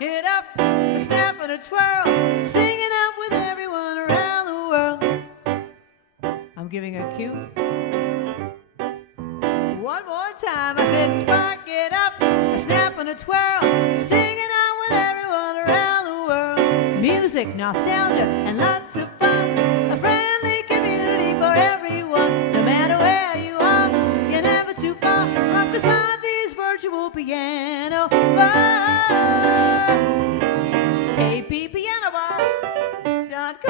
it up, a snap and a twirl, sing it up with everyone around the world. I'm giving a cue. One more time, I said spark it up, a snap and a twirl, sing it out with everyone around the world. Music, nostalgia, and lots of fun, a friendly community for everyone. No matter where you are, you're never too far from Krisanthi's virtual piano bar. kppianobar.com.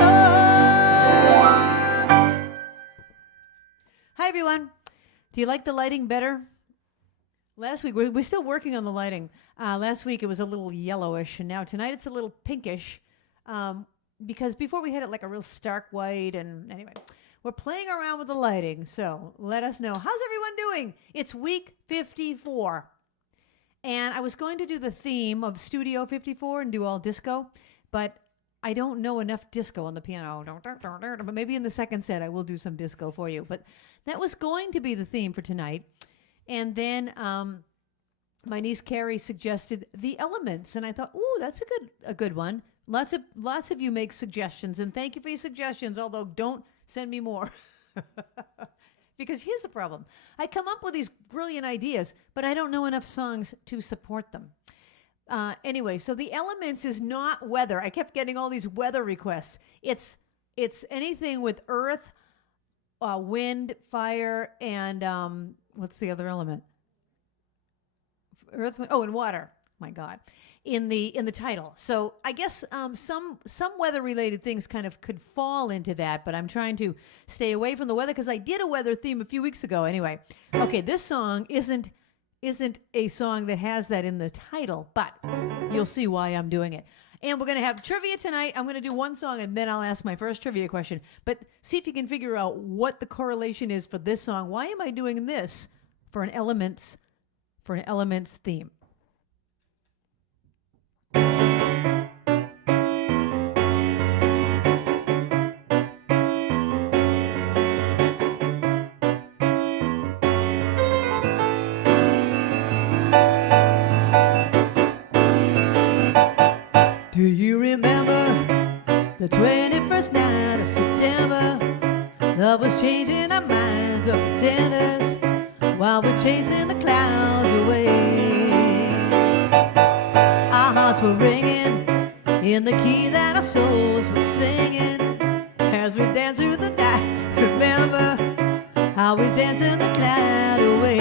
Hi everyone. Do you like the lighting better? Last week, we're still working on the lighting. Last week it was a little yellowish, and now tonight it's a little pinkish. Because before we had it like a real stark white, and anyway, we're playing around with the lighting. So let us know. How's everyone doing? It's week 54. And I was going to do the theme of Studio 54 and do all disco, but I don't know enough disco on the piano. But maybe in the second set I will do some disco for you. But that was going to be the theme for tonight. And then my niece Carrie suggested The Elements, and I thought, ooh, that's a good one. Lots of you make suggestions, and thank you for your suggestions, although don't send me more. Because here's the problem. I come up with these brilliant ideas, but I don't know enough songs to support them. Anyway, so The Elements is not weather. I kept getting all these weather requests. It's anything with earth, wind, fire, and what's the other element? Earth, wind, and water. My God. In the title. So I guess some weather-related things kind of could fall into that, but I'm trying to stay away from the weather because I did a weather theme a few weeks ago. Anyway, okay, this song isn't a song that has that in the title, but you'll see why I'm doing it. And we're going to have trivia tonight. I'm going to do one song, and then I'll ask my first trivia question. But see if you can figure out what the correlation is for this song. Why am I doing this for an Elements theme? Do you remember the 21st night of September? Love was changing our minds of pretenders while we're chasing the clouds away. Our hearts were ringing in the key that our souls were singing as we danced through the night. Remember how we danced in the cloud away.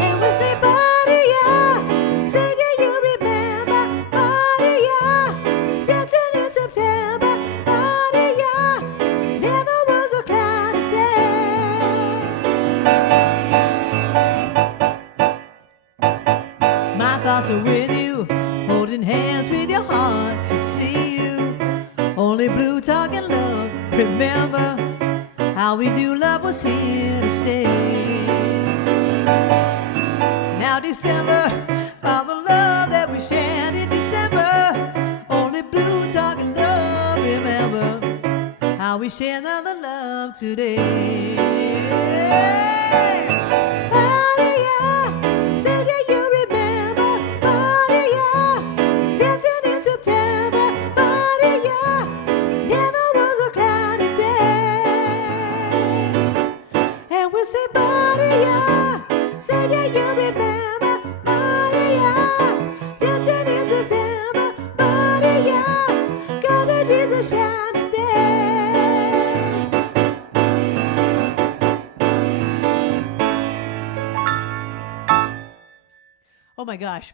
And we say, buddy, yeah, say, do you remember, buddy, yeah, dancing in September, buddy, yeah, never was a cloudy day. My thoughts are with you, holding hands with your heart to see you. Only blue talking love. Remember how we knew love was here to stay. Now December, all the love that we shared in December. Only blue talking love. Remember how we share another love today. Buddy, yeah, say do you remember? Buddy, yeah, dancing in September. Buddy, yeah, never was a cloudy day. And we'll say, buddy, yeah, say do you remember? Buddy, yeah, dancing in September. Buddy, yeah, gonna do the shining days. Oh my gosh,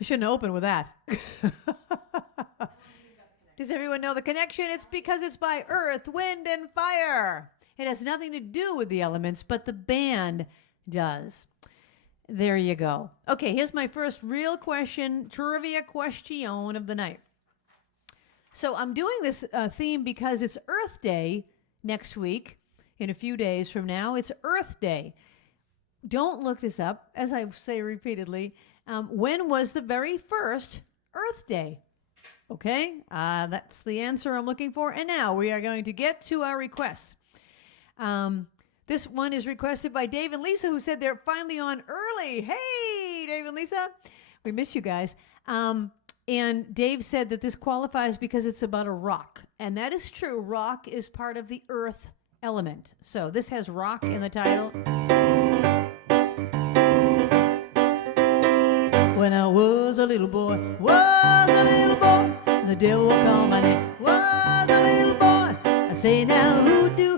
I shouldn't have opened with that. Does everyone know the connection? It's because it's by Earth, Wind, and Fire. It has nothing to do with the Elements, but the band does. There you go. Okay, here's my first real trivia question of the night. So I'm doing this theme because it's Earth Day next week. In a few days from now, it's Earth Day. Don't look this up, as I say repeatedly. When was the very first Earth Day? Okay, that's the answer I'm looking for. And now we are going to get to our requests. This one is requested by Dave and Lisa, who said they're finally on early. Hey, Dave and Lisa. We miss you guys. And Dave said that this qualifies because it's about a rock. And that is true. Rock is part of the earth element. So this has rock in the title. When I was a little boy, the devil called my name, was a little boy. I say now, who do you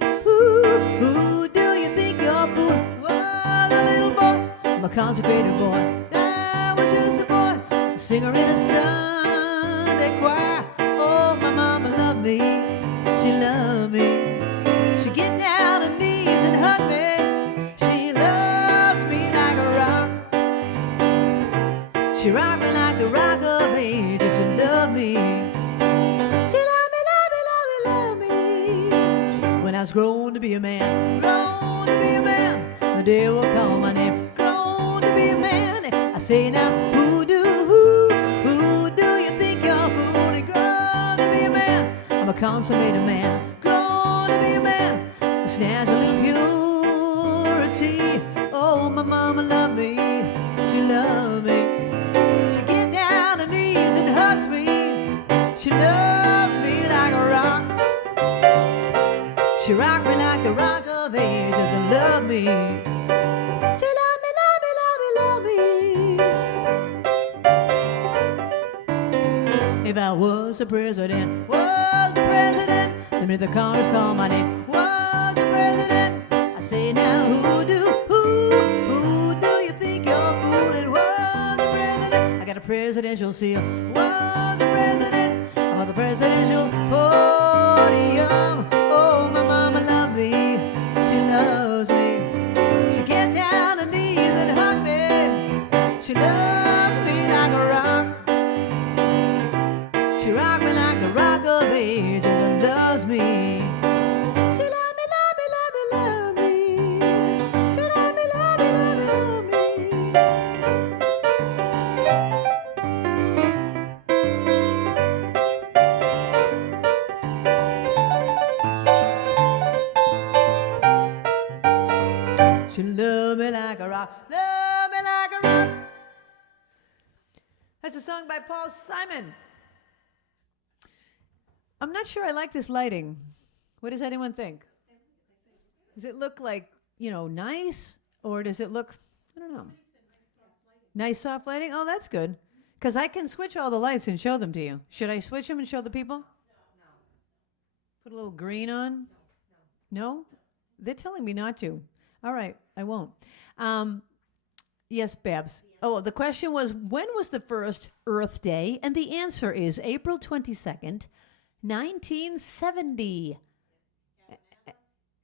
think you're fooling? Was a little boy, I'm a consecrated boy. I was just a boy, a singer in a Sunday choir. Oh, my mama loved me, she loved me. She get down her knees and hug me. She loves me like a rock. She rocked me like the rock of ages. She loved me. She loved me, loved me, loved me, loved me. When I was grown to be a man, the day will call my name. Grown to be a man. I say now, who do you think you're fooling? Grown to be a man. I'm a consummated man. Grown to be a man. Snatch a little purity. Oh, my mama loved me. She loved me. She get down her knees and hugs me. She loved me like a rock. She rocked me like the rock of ages and loved me. She loved me, loved me, loved me, loved me. If I was the president, let me the Congress call my name. Was the president? I say now, who do you think you're fooling? Was the president? I got a presidential seal. Was the president? I'm on the presidential podium. Oh, my mama loved me. She loves me. She gets down her knees and hug me. She loves me like a rock. She rocked me like the rock of ages and loves me. She loved me, loved me, loved me, loved me. She loved me, loved me, loved me, loved me. She loved me like a rock, love me like a rock. That's a song by Paul Simon. I'm not sure I like this lighting. What does anyone think? Does it look like, nice? Or does it look, I don't know. Nice soft lighting? Oh, that's good. Because I can switch all the lights and show them to you. Should I switch them and show the people? No. Put a little green on? No? They're telling me not to. All right, I won't. Yes, Babs. Oh, the question was, when was the first Earth Day? And the answer is April 22nd, 1970.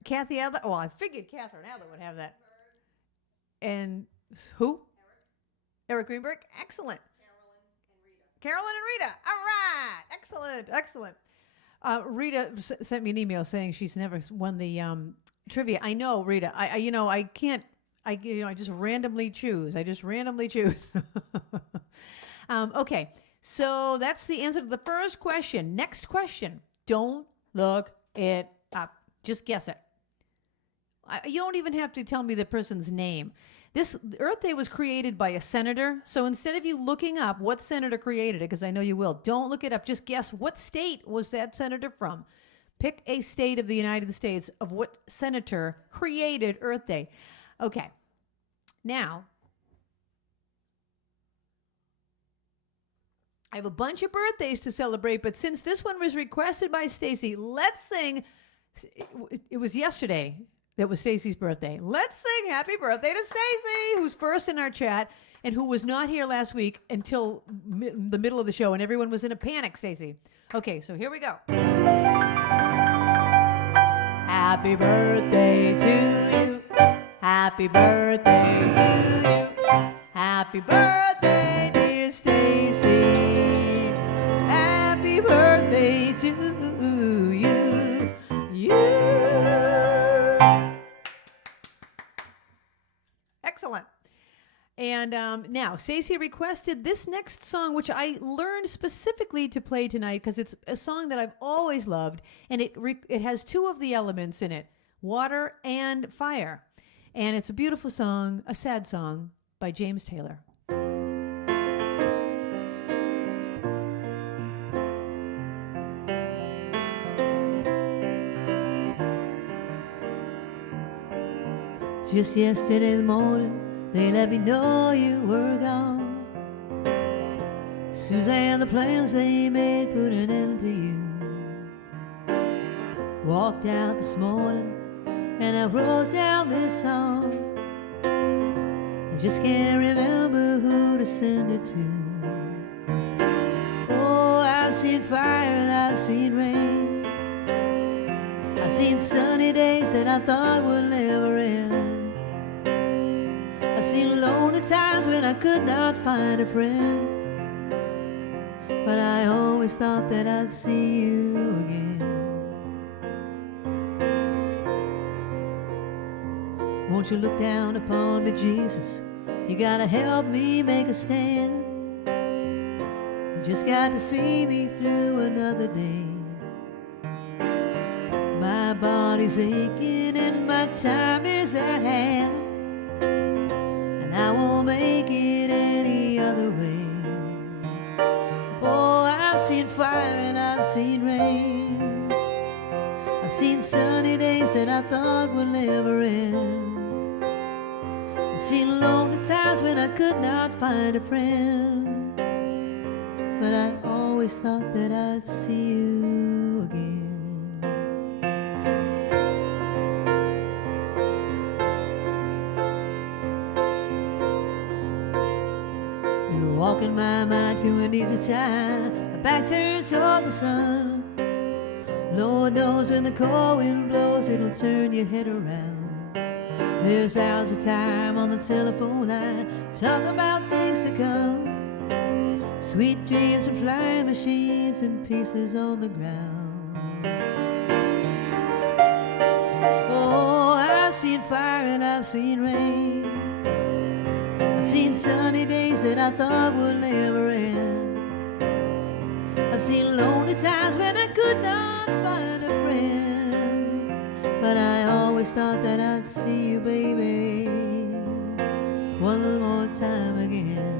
Kathy Adler. Oh, I figured Catherine Adler would have that. And who? Eric Greenberg. Excellent. Carolyn and Rita. All right. Excellent. Excellent. Rita sent me an email saying she's never won the trivia. I know, Rita. I can't. I just randomly choose. Okay. So that's the answer to the first question. Next question. Don't look it up. Just guess it. You don't even have to tell me the person's name. This Earth Day was created by a senator. So instead of you looking up what senator created it, because I know you will, don't look it up. Just guess what state was that senator from. Pick a state of the United States of what senator created Earth Day. Okay. Now, I have a bunch of birthdays to celebrate, but since this one was requested by Stacy, let's sing. It was yesterday that was Stacy's birthday. Let's sing happy birthday to Stacy, who's first in our chat and who was not here last week until the middle of the show, and everyone was in a panic, Stacy. Okay, so here we go. Happy birthday to you. Happy birthday to you. Happy birthday, dear Stacy. Happy birthday to you. Excellent. And now, Stacey requested this next song, which I learned specifically to play tonight because it's a song that I've always loved, and it has two of the elements in it, water and fire. And it's a beautiful song, a sad song by James Taylor. Just yesterday morning, they let me know you were gone. Suzanne, the plans they made put an end to you. Walked out this morning and I wrote down this song. I just can't remember who to send it to. Oh, I've seen fire and I've seen rain. I've seen sunny days that I thought would never end. I've seen lonely times when I could not find a friend. But I always thought that I'd see you again. Won't you look down upon me, Jesus? You gotta help me make a stand. You just got to see me through another day. My body's aching and my time is at hand, and I won't make it any other way. Oh, I've seen fire and I've seen rain. I've seen sunny days that I thought would never end. I've seen lonely times when I could not find a friend. But I always thought that I'd see you again. You're walking my mind to an easy time, my back turned toward the sun. Lord knows when the cold wind blows, it'll turn your head around. There's hours of time on the telephone line, talk about things to come. Sweet dreams and flying machines and pieces on the ground. Oh, I've seen fire and I've seen rain. I've seen sunny days that I thought would never end. I've seen lonely times when I could not find a friend. But I always thought that I'd see you, baby, one more time again.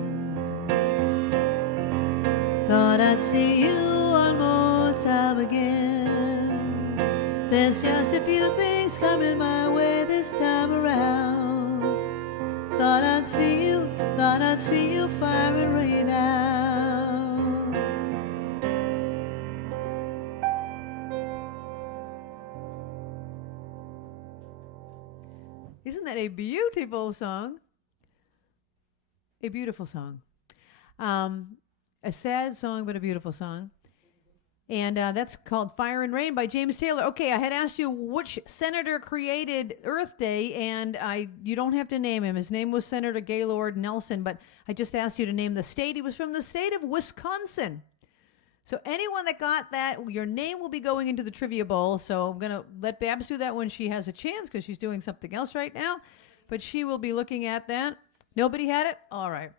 Thought I'd see you one more time again. There's just a few things coming my way this time around. Thought I'd see you fire and rain now. Isn't that a beautiful song? A beautiful song. A sad song, but a beautiful song. And that's called Fire and Rain by James Taylor. Okay, I had asked you which senator created Earth Day, and you don't have to name him. His name was Senator Gaylord Nelson, but I just asked you to name the state. He was from the state of Wisconsin. So anyone that got that, your name will be going into the Trivia Bowl. So I'm going to let Babs do that when she has a chance because she's doing something else right now. But she will be looking at that. Nobody had it? All right.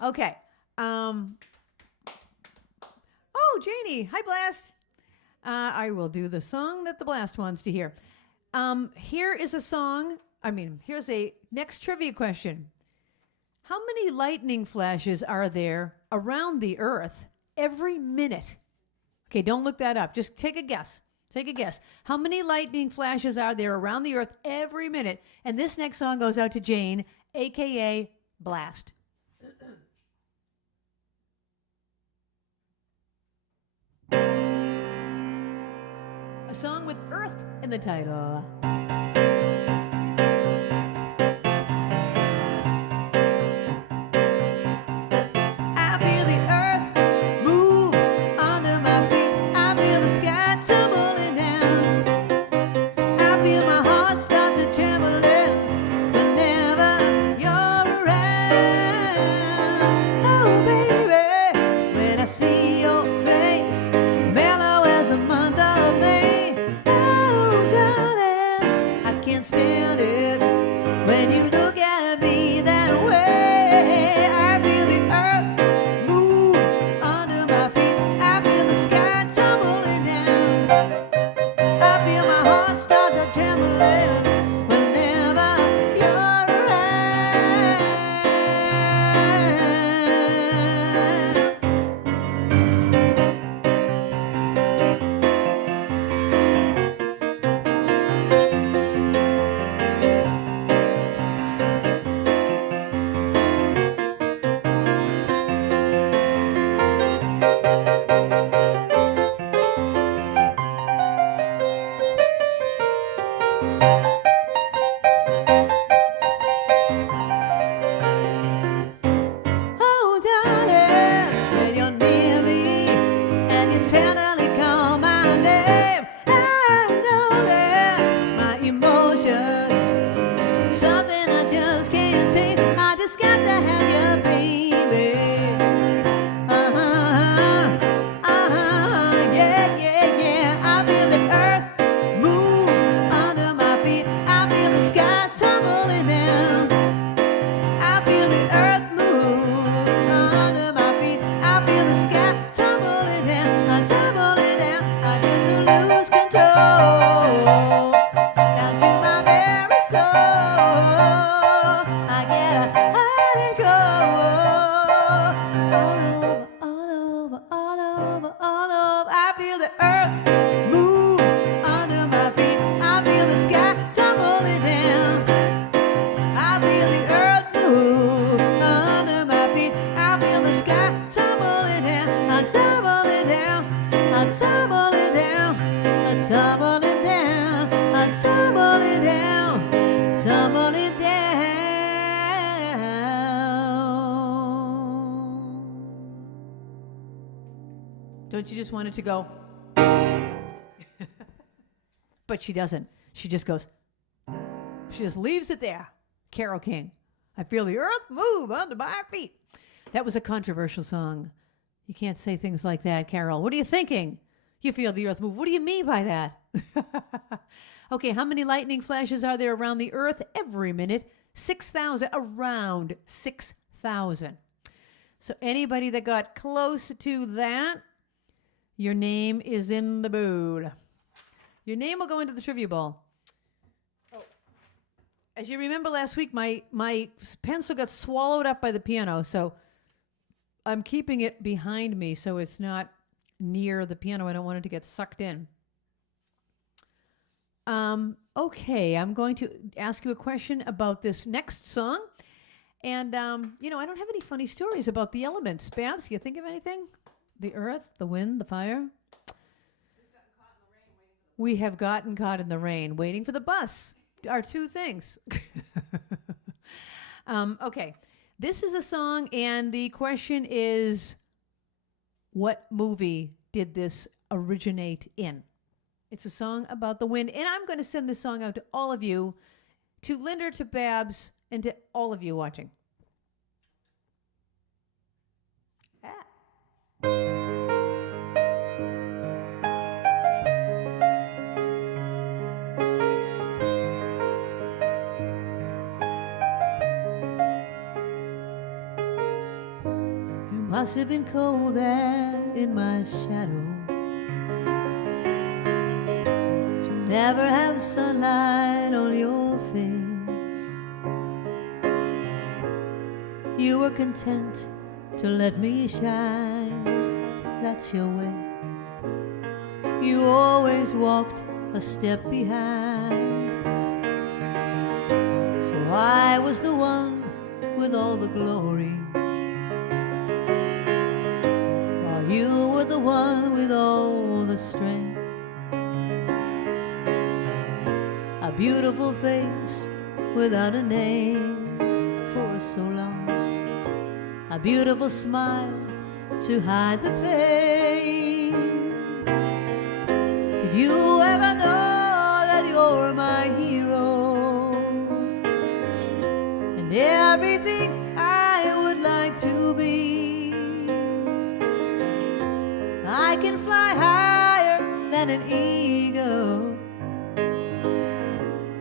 Okay. Oh, Janie. Hi, Blast. I will do the song that the Blast wants to hear. Here is a song. Here's a next trivia question. How many lightning flashes are there around the Earth every minute? Okay, don't look that up. Just take a guess. Take a guess. How many lightning flashes are there around the Earth every minute? And this next song goes out to Jane, a.k.a. Blast. A song with Earth in the title. I feel the earth move under my feet. I feel the sky tumbling down. I feel my heart start to tremble whenever you're around. Oh, baby, when I see your face, mellow as the month of May. Oh, darling, tumbling down. I just lose control down to my very soul. I get a high and go all over, all over, all over, all over. I feel the earth move under my feet. I feel the sky tumbling down. I feel the earth move under my feet. I feel the sky tumbling down. I tumble it down. I tumble it down. I tumble it down. I tumble it down. Tumble it down. Don't you just want it to go? But she doesn't. She just goes. She just leaves it there. Carole King. I feel the earth move under my feet. That was a controversial song. You can't say things like that, Carole. What are you thinking? You feel the earth move. What do you mean by that? Okay, how many lightning flashes are there around the earth every minute? 6,000. Around 6,000. So anybody that got close to that, your name is in the boot. Your name will go into the trivia bowl. As you remember last week, my pencil got swallowed up by the piano, so I'm keeping it behind me so it's not near the piano. I don't want it to get sucked in. Okay, I'm going to ask you a question about this next song. And, I don't have any funny stories about the elements. Babs, you think of anything? The earth, the wind, the fire? We have gotten caught in the rain, waiting for the bus. Are two things. Okay, this is a song, and the question is, what movie did this originate in? It's a song about the wind, and I'm going to send this song out to all of you, to Linda, to Babs, and to all of you watching. Must have been cold there in my shadow to never have sunlight on your face. You were content to let me shine. That's your way. You always walked a step behind. So I was the one with all the glory. You were the one with all the strength. A beautiful face without a name for so long. A beautiful smile to hide the pain. Did you ever know that you're my hero? And everything I would like to be. I can fly higher than an eagle,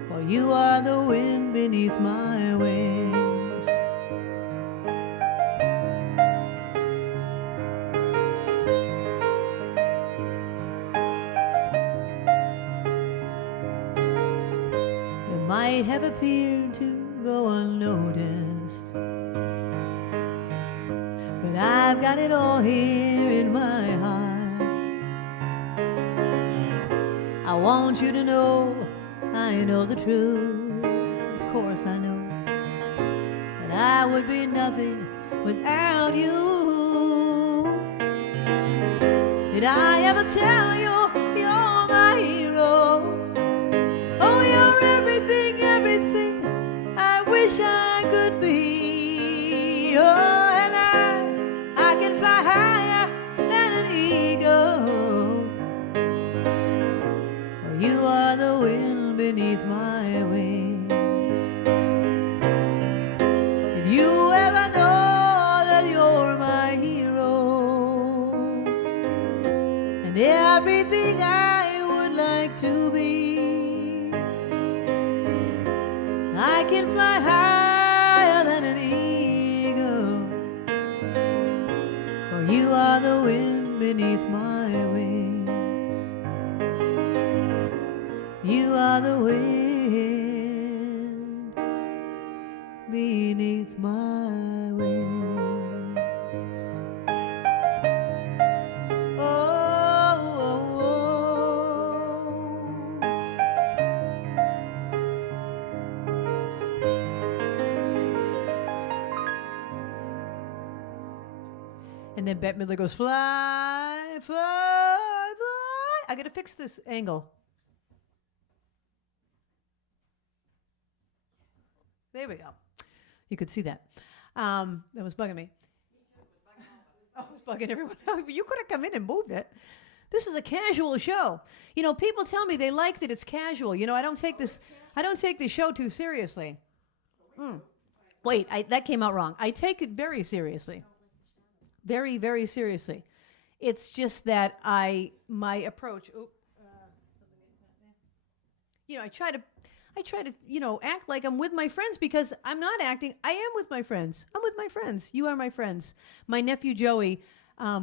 for you are the wind beneath my wings. You might have appeared to go unnoticed, but I've got it all here in my heart. I want you to know, I know the truth. Of course I know that I would be nothing without you. Did I ever tell you you're my hero? Oh, you're everything, everything I wish I could be. Oh, I can fly higher than an eagle. For you are the wind beneath my wings. Did you ever know that you're my hero? And everything I would like to be. I can fly higher than an eagle. You are the wind beneath my wings. are the wind beneath my wings. Oh, oh, oh. And then Bette Midler goes, fly, fly, fly. I gotta fix this angle. There we go. You could see that. That was bugging me. Oh, it was bugging everyone. You could have come in and moved it. This is a casual show. You know, people tell me they like that it's casual. You know, I don't take this show too seriously. Wait, that came out wrong. I take it very seriously. Very, very seriously. It's just that my approach, you know, I try to, you know, act like I'm with my friends because I'm not acting. I am with my friends. I'm with my friends. You are my friends. My nephew Joey,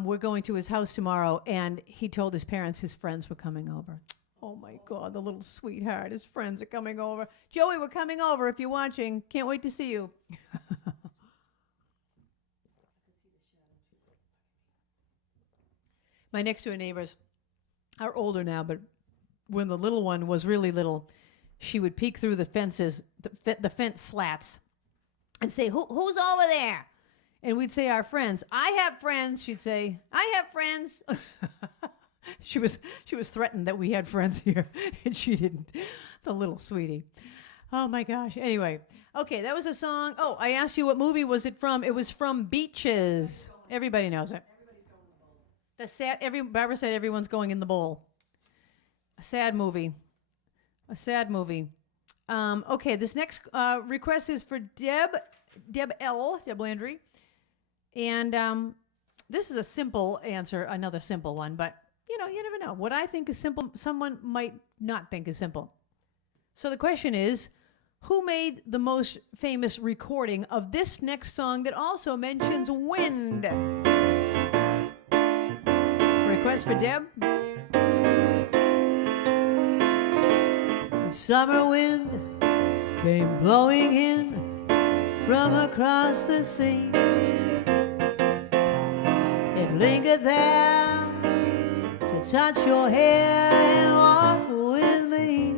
we're going to his house tomorrow, and he told his parents his friends were coming over. Oh my God, the little sweetheart. His friends are coming over. Joey, we're coming over if you're watching. Can't wait to see you. My next door neighbors are older now, but when the little one was really little, she would peek through the fences, the fence slats, and say, who's over there? And we'd say, our friends. I have friends. She'd say, I have friends. She was threatened that we had friends here, and she didn't. The little sweetie. Oh, my gosh. Anyway, okay, that was a song. Oh, I asked you what movie was it from. It was from Beaches. Everybody knows it. Barbara said everyone's going in the bowl. A sad movie. A sad movie. Okay, this next request is for Deb Landry. And this is a simple answer, another simple one, but you know, you never know. What I think is simple, someone might not think is simple. So the question is, who made the most famous recording of this next song that also mentions wind? Request for Deb. The summer wind came blowing in from across the sea. It lingered there to touch your hair and walk with me.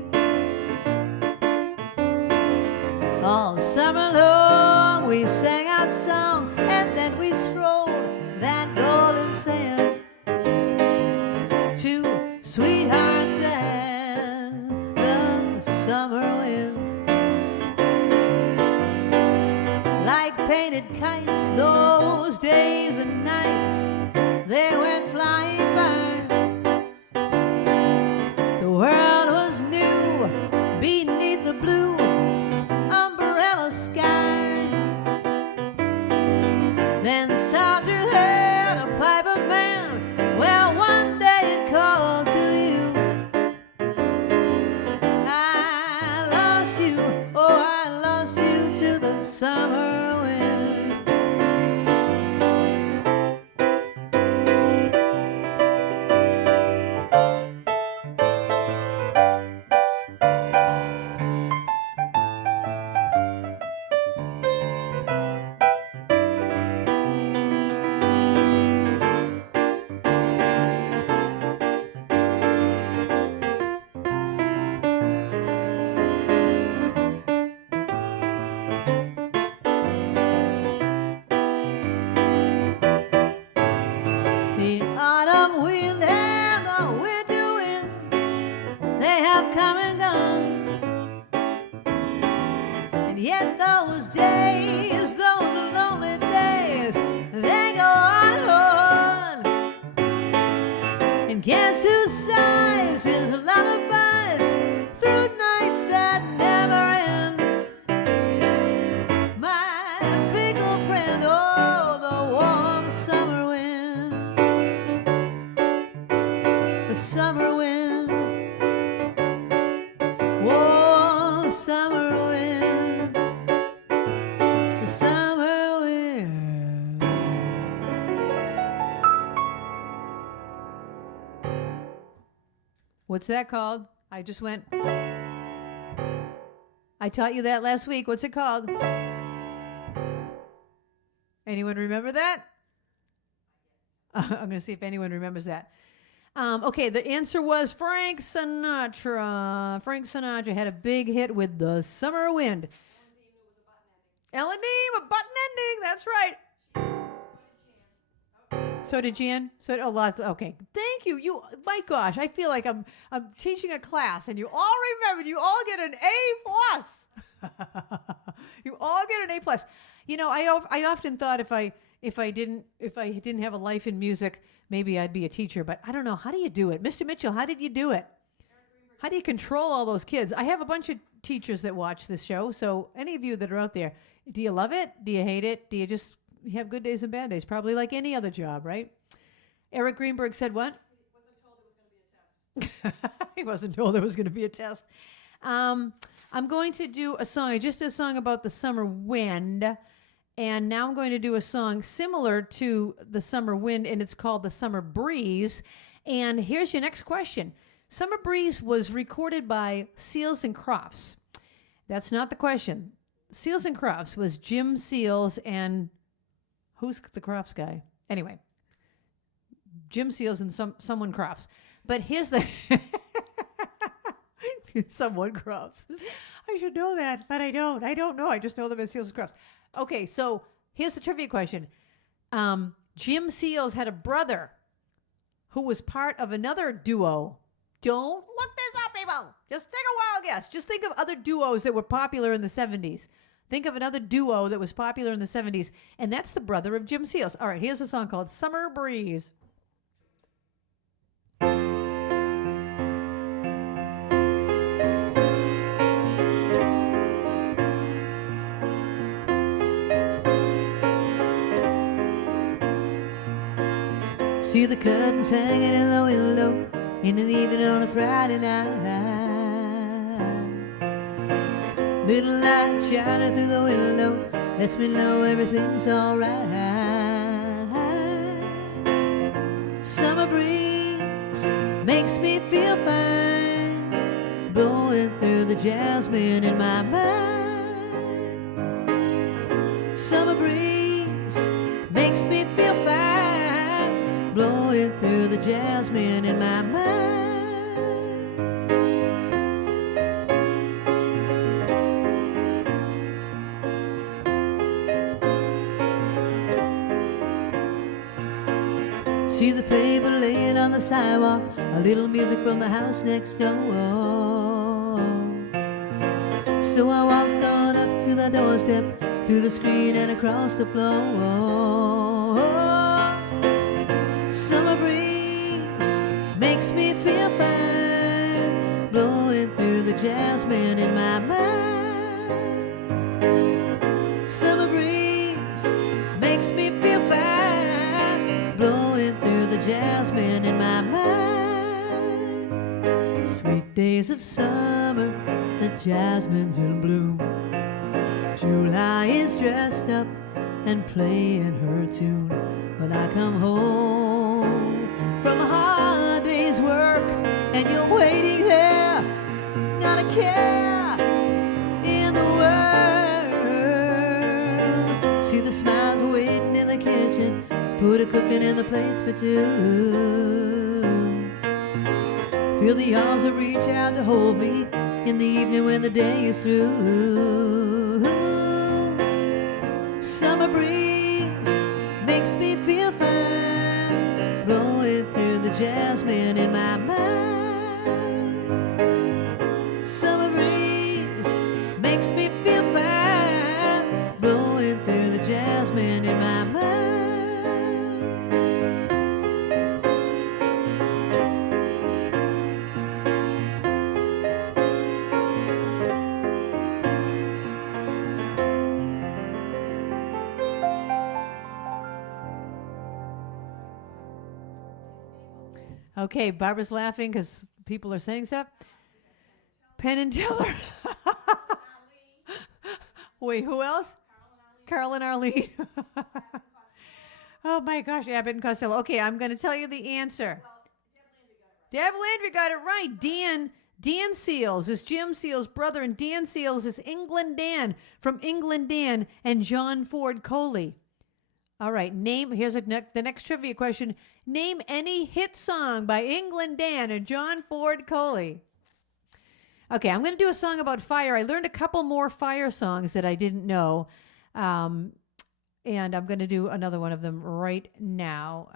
All summer long we sang our song, and then we strolled that golden sand to sweethearts and the summer wind. Like painted kites, those days and nights, they went flying by. The world was new beneath the blue umbrella sky. Then softer than a pipe of man, well, one day it called to you. I lost you, oh, I lost you to the summer wind. Yet those days, those lonely days, they go on and on. And guess who sighs his lullabies through nights that never end? My fickle friend, oh, the warm summer wind. The summer wind. Warm summer wind. Summer wind. What's that called? I just went. I taught you that last week. What's it called? Anyone remember that? I'm going to see if anyone remembers that. Okay, the answer was Frank Sinatra. Frank Sinatra had a big hit with The Summer Wind. Ellen Dean, a button ending. That's right. So did Jan. Lots. Okay, thank you. My gosh, I feel like I'm teaching a class, and you all remembered. You all get an A+. You all get an A+. You know, I often thought if I didn't have a life in music, maybe I'd be a teacher. But I don't know. How do you do it, Mr. Mitchell? How did you do it? How do you control all those kids? I have a bunch of teachers that watch this show. So any of you that are out there, do you love it? Do you hate it? Do you just have good days and bad days? Probably like any other job, right? Eric Greenberg said what? He wasn't told there was going to be a test. I'm going to do a song. I just did a song about the summer wind. And now I'm going to do a song similar to the summer wind, and it's called The Summer Breeze. And here's your next question. Summer Breeze was recorded by Seals and Crofts. That's not the question. Seals and Crofts was Jim Seals and who's the Crofts guy? Anyway, Jim Seals and someone Crofts. But here's the someone Crofts. I should know that, but I don't. I don't know. I just know them as Seals and Crofts. Okay, so here's the trivia question. Jim Seals had a brother who was part of another duo. Don't look this up, people. Just take a wild guess. Just think of other duos that were popular in the 70s. Think of another duo that was popular in the 70s, and that's the brother of Jim Seals. All right, here's a song called Summer Breeze. See the curtains hanging in the window in the evening on a Friday night. Little light shining through the window lets me know everything's alright. Summer breeze makes me feel fine, blowing through the jasmine in my mind. Summer breeze makes me feel fine, blowing through the jasmine in my mind. See the paper laying on the sidewalk, a little music from the house next door. So I walked on up to the doorstep, through the screen and across the floor. Summer breeze makes me feel fine, blowing through the jasmine in my mind. Summer breeze makes me feel fine, blowing through the jasmine in my mind. Sweet days of summer, the jasmine's in bloom. July is dressed up and playing her tune. When I come home from a hard day's work and you're waiting there, not a care in the world. See the smiles waiting in the kitchen, food are cooking and the plates for two. Feel the arms that reach out to hold me in the evening when the day is through. Summer breeze makes me feel fine, blowing through the jasmine in my mind. Summer breeze makes me feel fine, blowing through the jasmine in my mind. Okay, Barbara's laughing because people are saying stuff. Penn and Teller. Wait, who else? Carole and Arlene. Oh my gosh, Abbott and Costello. Okay, I'm going to tell you the answer. Deb Landry got it right. Dan Seals is Jim Seals' brother, and Dan Seals is England Dan from England Dan and John Ford Coley. All right, here's the next trivia question. Name any hit song by England Dan and John Ford Coley. Okay, I'm going to do a song about fire. I learned a couple more fire songs that I didn't know. And I'm going to do another one of them right now.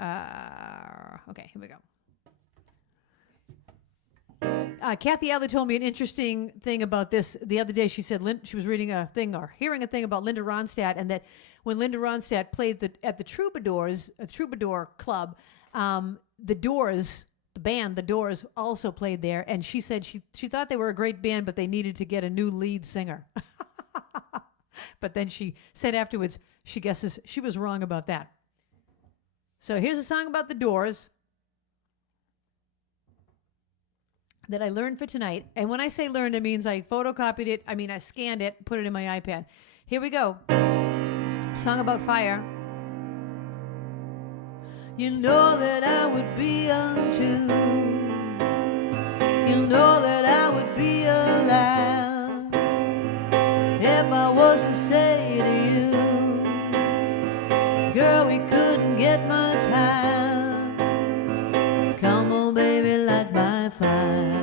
Okay, here we go. Kathy Adler told me an interesting thing about this the other day. She said she was reading a thing or hearing a thing about Linda Ronstadt, and that when Linda Ronstadt played at the Troubadours, a Troubadour club, the Doors, the band, the Doors, also played there. And she said she thought they were a great band, but they needed to get a new lead singer. But then she said afterwards, she guesses she was wrong about that. So here's a song about the Doors that I learned for tonight. And when I say learned, it means I photocopied it. I mean, I scanned it, put it in my iPad. Here we go. Song about fire. You know that I would be untrue. You know that I would be alive if I was to say to you, girl, we couldn't get much higher. Come on, baby, light my fire.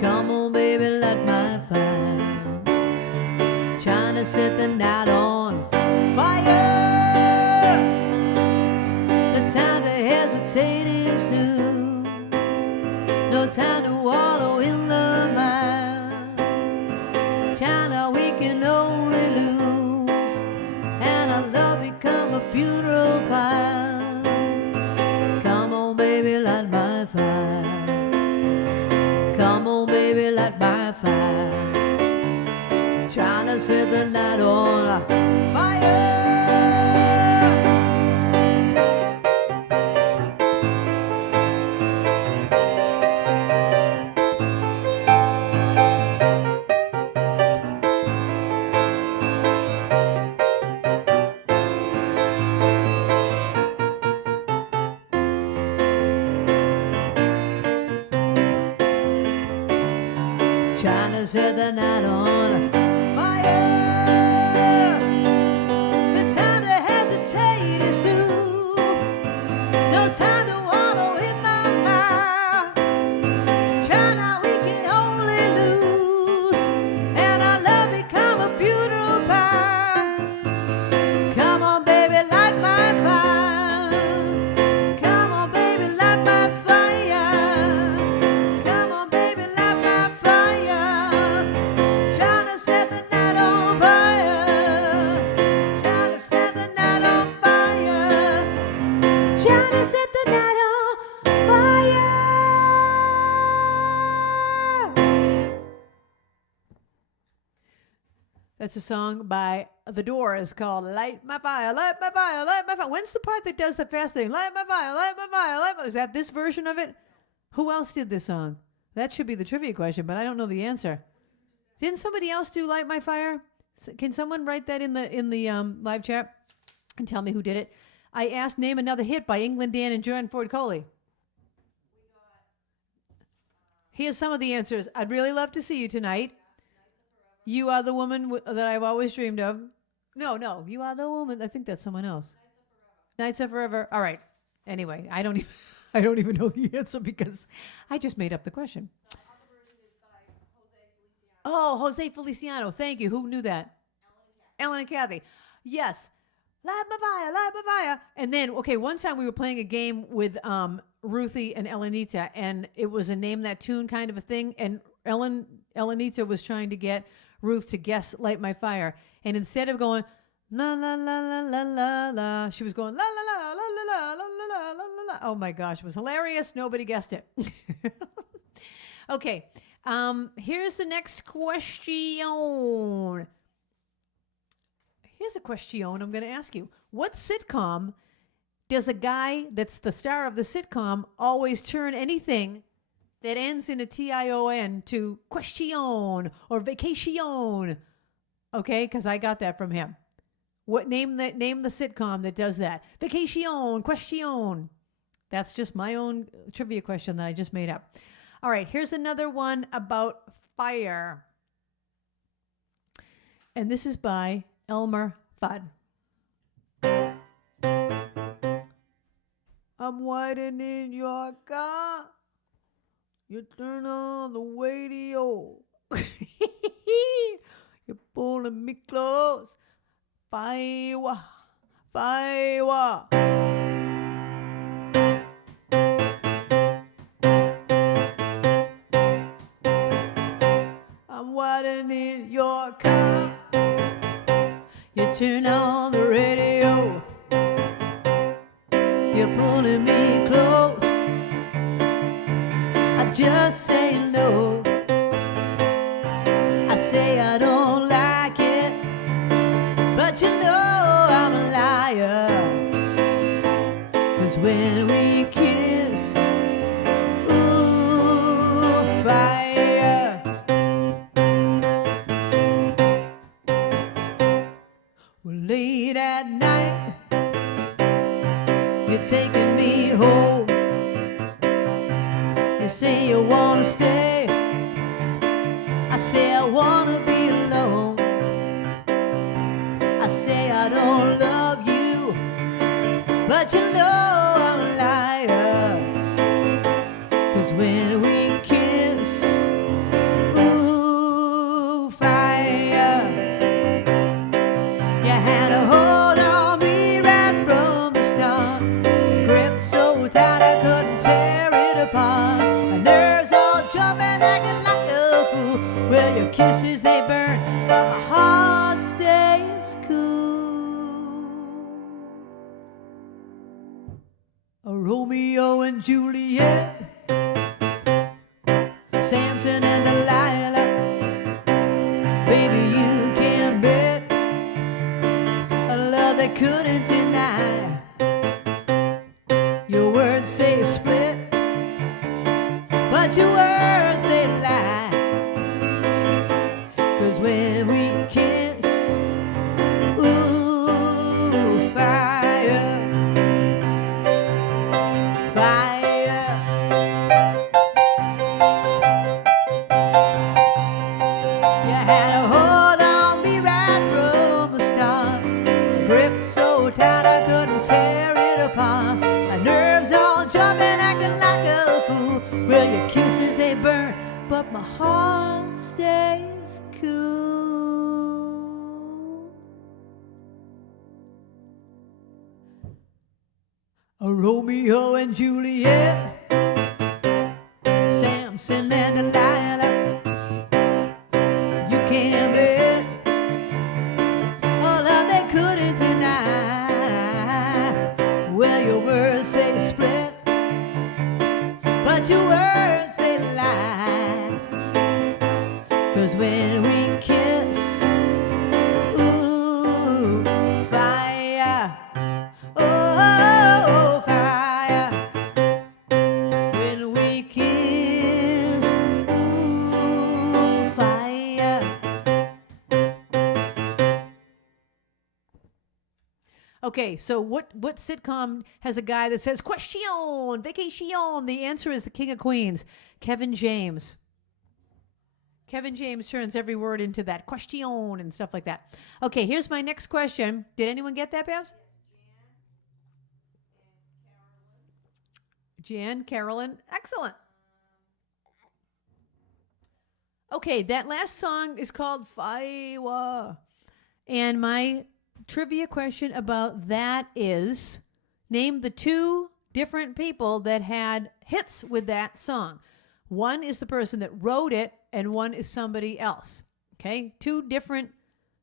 Come on, baby, light my fire. Trying to set the night on fire. The time to hesitate is soon. No time to wallow in the mire. China, we can only lose, and our love become a funeral pyre. Come on, baby, light my fire. Come on, baby, light my fire. Trying to set the night on fire. Trying to set the night on fire. The time to hesitate is through. No time to wallow in the mire. China, we can only lose, and our love become a funeral pyre. Come on, baby, light my fire. Come on, baby, light my fire. Come on, baby, light my fire. Trying to set the night on fire. Trying to set the night on fire. Trying to set the night on fire. That's a song by The Doors called Light My Fire, Light My Fire, Light My Fire. When's the part that does the fast thing? Light my fire, light my fire, light my... Is that this version of it? Who else did this song? That should be the trivia question, but I don't know the answer. Didn't somebody else do Light My Fire? Can someone write that in the live chat and tell me who did it? I asked name another hit by England Dan and John Ford Coley. Here's some of the answers. I'd really love to see you tonight. You are the woman that I've always dreamed of. No, you are the woman. I think that's someone else. Nights Are Forever. All right. Anyway, I don't even know the answer because I just made up the question. The other version is by Jose Feliciano. Oh, Jose Feliciano. Thank you. Who knew that? Ellen and Kathy. Yes. Light my fire, light my fire. And then, okay, one time we were playing a game with Ruthie and Elenita, and it was a name that tune kind of a thing. And Elenita was trying to get Ruth to guess Light My Fire. And instead of going, la, la, la, la, la, la, la, she was going, la, la, la, la, la, la, la, la, la, la, la. Oh, my gosh. It was hilarious. Nobody guessed it. Okay. Here's the next question. Here's a question I'm going to ask you. What sitcom does a guy that's the star of the sitcom always turn anything that ends in a T-I-O-N to question or vacation? Okay, because I got that from him. What name the sitcom that does that? Vacation, question. That's just my own trivia question that I just made up. All right, here's another one about fire. And this is by Elmer Fudd. I'm waiting in your car. You turn on the radio. You're pulling me close. Fire, fire. I'm waiting in your car. You turn on the radio. You're pulling me close. I just say no. I say I don't like it, but you know I'm a liar. 'Cause when we kiss, ooh, fire. Well, late at night, you're taking me home. You say you wanna stay. I say I wanna be alone. I say I don't love you, but you know I'm a liar. 'Cause when we kiss, ooh, fire. You had a hold on me right from the start. Grip so tight I couldn't tear it apart. My nerves all jumping like a fool. Well, your kisses they burn, but my heart stays cool. A Romeo and Juliet, Samson and Delilah. Baby, you can bet a love they couldn't deny. Your words say split, but your words they lie. 'Cause when we kiss, ooh, fire, fire. You had a hold on me right from the start. Grip so tight I couldn't tear it apart. My nerves all jumping, acting like a fool. Well, your kisses they burn, but my heart stays cool. A Romeo and Juliet, Samson and Delilah. You can't bet all that they couldn't deny. Well, your words say split, but your words they lie. 'Cause when we kiss, ooh, fire, oh, fire. When we kiss, ooh, fire. Okay, so what sitcom has a guy that says question, vacation? The answer is The King of Queens, Kevin James. Kevin James turns every word into that question and stuff like that. Okay, here's my next question. Did anyone get that, Babs? Jan, Carolyn, excellent. Okay, that last song is called Fire. And my trivia question about that is, name the two different people that had hits with that song. One is the person that wrote it, and one is somebody else. Okay? Two different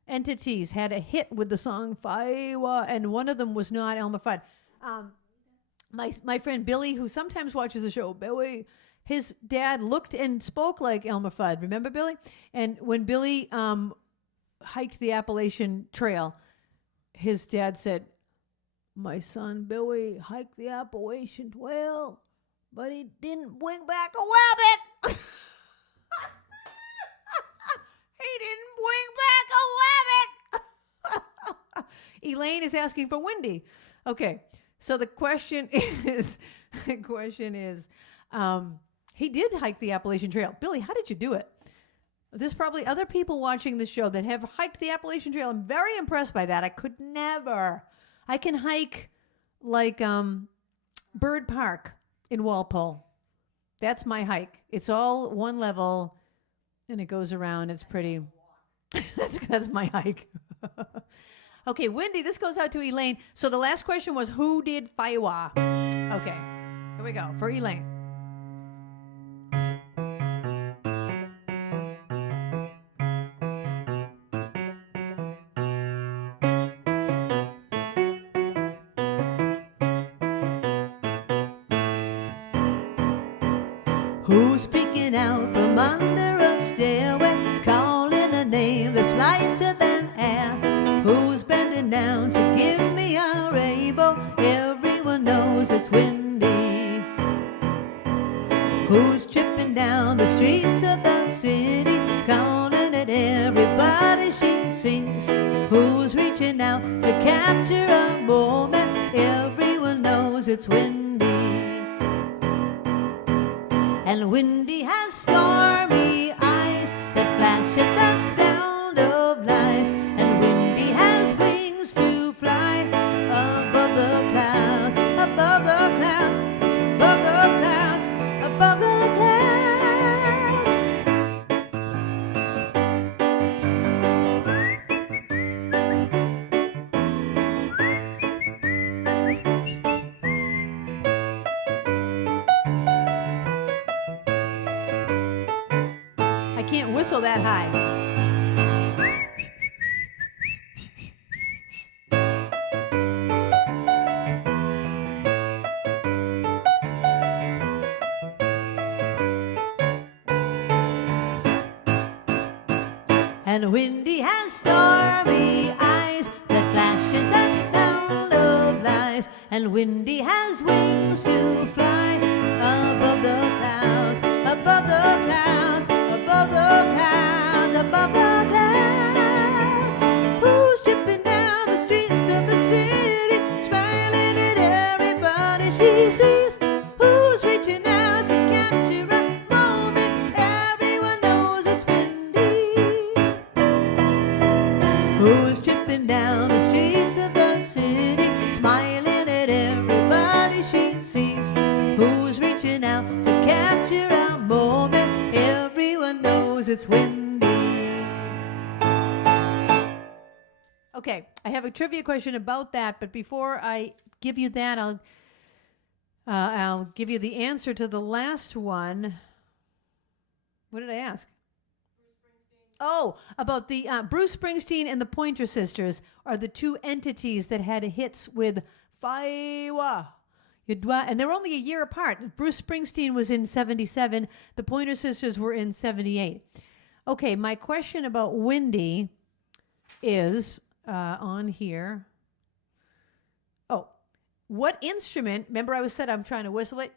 entities had a hit with the song Fire, and one of them was not Elmer Fudd. My friend Billy, who sometimes watches the show, Billy, his dad looked and spoke like Elmer Fudd. Remember Billy? And when Billy hiked the Appalachian Trail, his dad said, "My son Billy hiked the Appalachian Trail, but he didn't bring back a rabbit." He didn't bring back a rabbit. Elaine is asking for Wendy. Okay, so the question is, He did hike the Appalachian Trail. Billy, how did you do it? There's probably other people watching this show that have hiked the Appalachian Trail. I'm very impressed by that. I could never. I can hike like Bird Park in Walpole. That's my hike. It's all one level, and it goes around. It's pretty. That's my hike. Okay, Wendy, this goes out to Elaine. So the last question was, who did Faiwa? Okay, here we go for Elaine. Who's peeking out from under a stairway, calling a name that's lighter than air? Who's bending down to give me a rainbow? Everyone knows it's Wendy. Who's tripping down the streets of the city, calling at everybody she sees? Who's reaching out to capture a moment? Everyone knows it's Wendy. And Wendy has stormy eyes that flash at the sound of lies. And Wendy has wings to fly above the clouds, above the clouds, above the clouds, above the clouds. I can't whistle that high. And Wendy has stormy eyes that flashes that sound of lies. And Wendy has wings to fly above the clouds, above the clouds, above the clouds, above the clouds. Who's tripping down the streets of the city, smiling at everybody she sees? Who's reaching out to capture a moment? Everyone knows it's Wendy. Who's tripping down the streets of the city, smiling at everybody she sees? Who's reaching out to capture a moment? Everyone knows it's Wendy. Okay, I have a trivia question about that, but before I give you that, I'll give you the answer to the last one. What did I ask? Oh, about the Bruce Springsteen and the Pointer Sisters are the two entities that had hits with Faiwa. And they're only a year apart. Bruce Springsteen was in 77. The Pointer Sisters were in 78. Okay, my question about Wendy is on here. Oh, what instrument? Remember I said I'm trying to whistle it?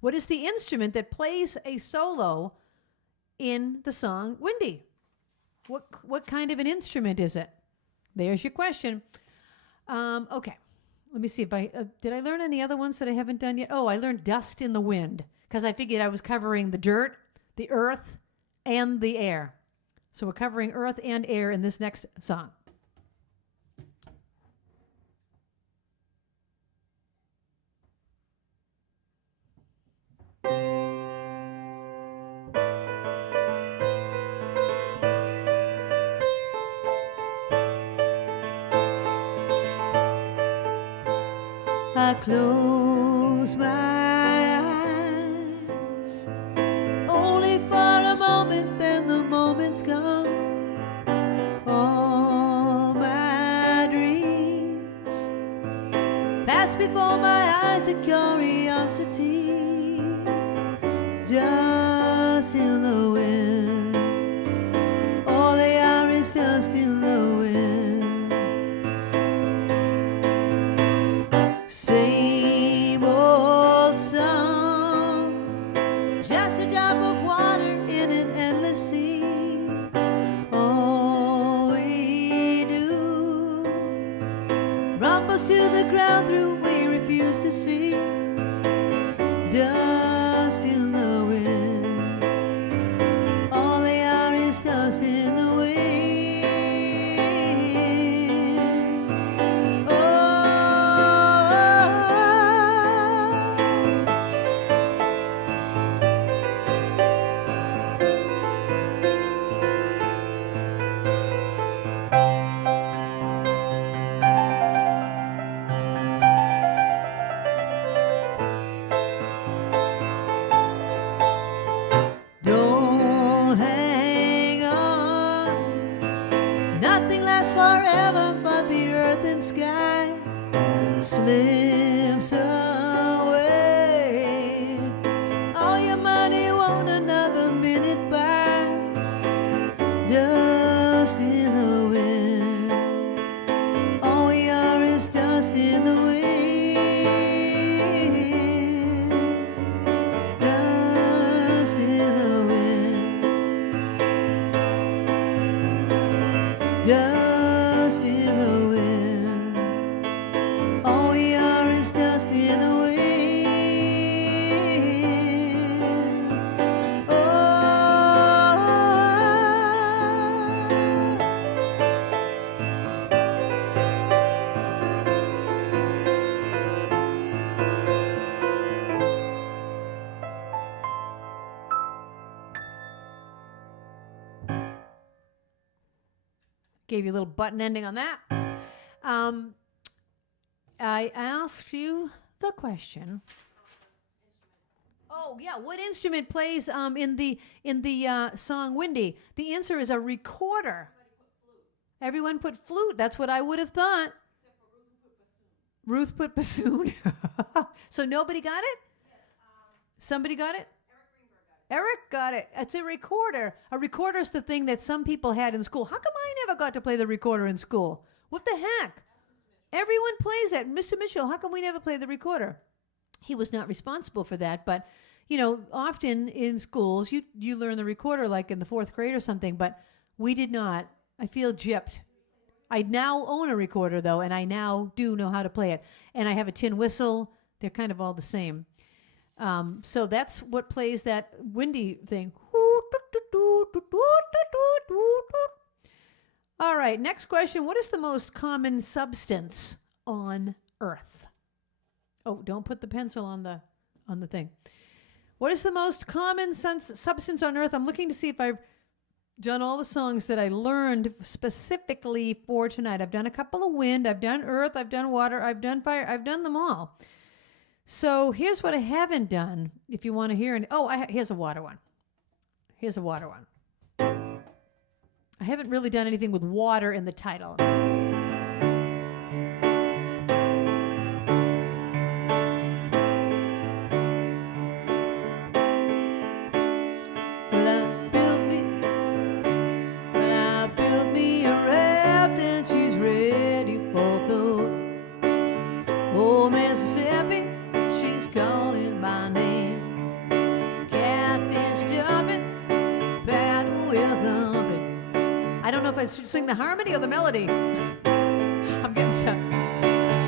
What is the instrument that plays a solo in the song Wendy? What kind of an instrument is it? There's your question. Okay, let me see if did I learn any other ones that I haven't done yet? Oh, I learned Dust in the Wind because I figured I was covering the dirt, the earth, and the air. So we're covering earth and air in this next song. I close my eyes only for a moment, then the moment's gone. All my dreams pass before my eyes, a curiosity. Dust in the wind, all they are is dust in the wind. Same old song, just a drop of water in an endless sea. All we do rumbles to the ground through we refuse to see. dust in the wind. All they are is dust in the wind. Don't hang on, nothing lasts forever but the earth and sky slips away. All your money won't another minute buy. Dust in the wind, all we are is dust in the wind. Dust in the wind, dust in the wind, all we are is dust in the wind. Gave you a little button ending on that. I asked you the question. Oh yeah, what instrument plays in the song Wendy? The answer is a recorder. Everyone put flute. That's what I would have thought. Ruth put bassoon. So nobody got it? Somebody got it? Eric got it. It's a recorder. A recorder's the thing that some people had in school. How come I never got to play the recorder in school? What the heck? Everyone plays that. Mr. Mitchell, how come we never play the recorder? He was not responsible for that, but you know, often in schools you learn the recorder like in the 4th grade or something, but we did not. I feel gypped. I now own a recorder though, and I now do know how to play it. And I have a tin whistle. They're kind of all the same. So that's what plays that Wendy thing. All right, next question. What is the most common substance on Earth? Oh, don't put the pencil on the thing. What is the most common substance on Earth? I'm looking to see if I've done all the songs that I learned specifically for tonight. I've done a couple of wind, I've done earth, I've done water, I've done fire, I've done them all. So here's what I haven't done, if you want to hear. Here's a water one. Here's a water one. I haven't really done anything with water in the title. Well, I built me a raft and she's ready for float. Oh, Mississippi, she's calling my name. Catfish jumping, paddle with thumping. I don't know if I should sing the harmony or the melody. I'm getting stuck.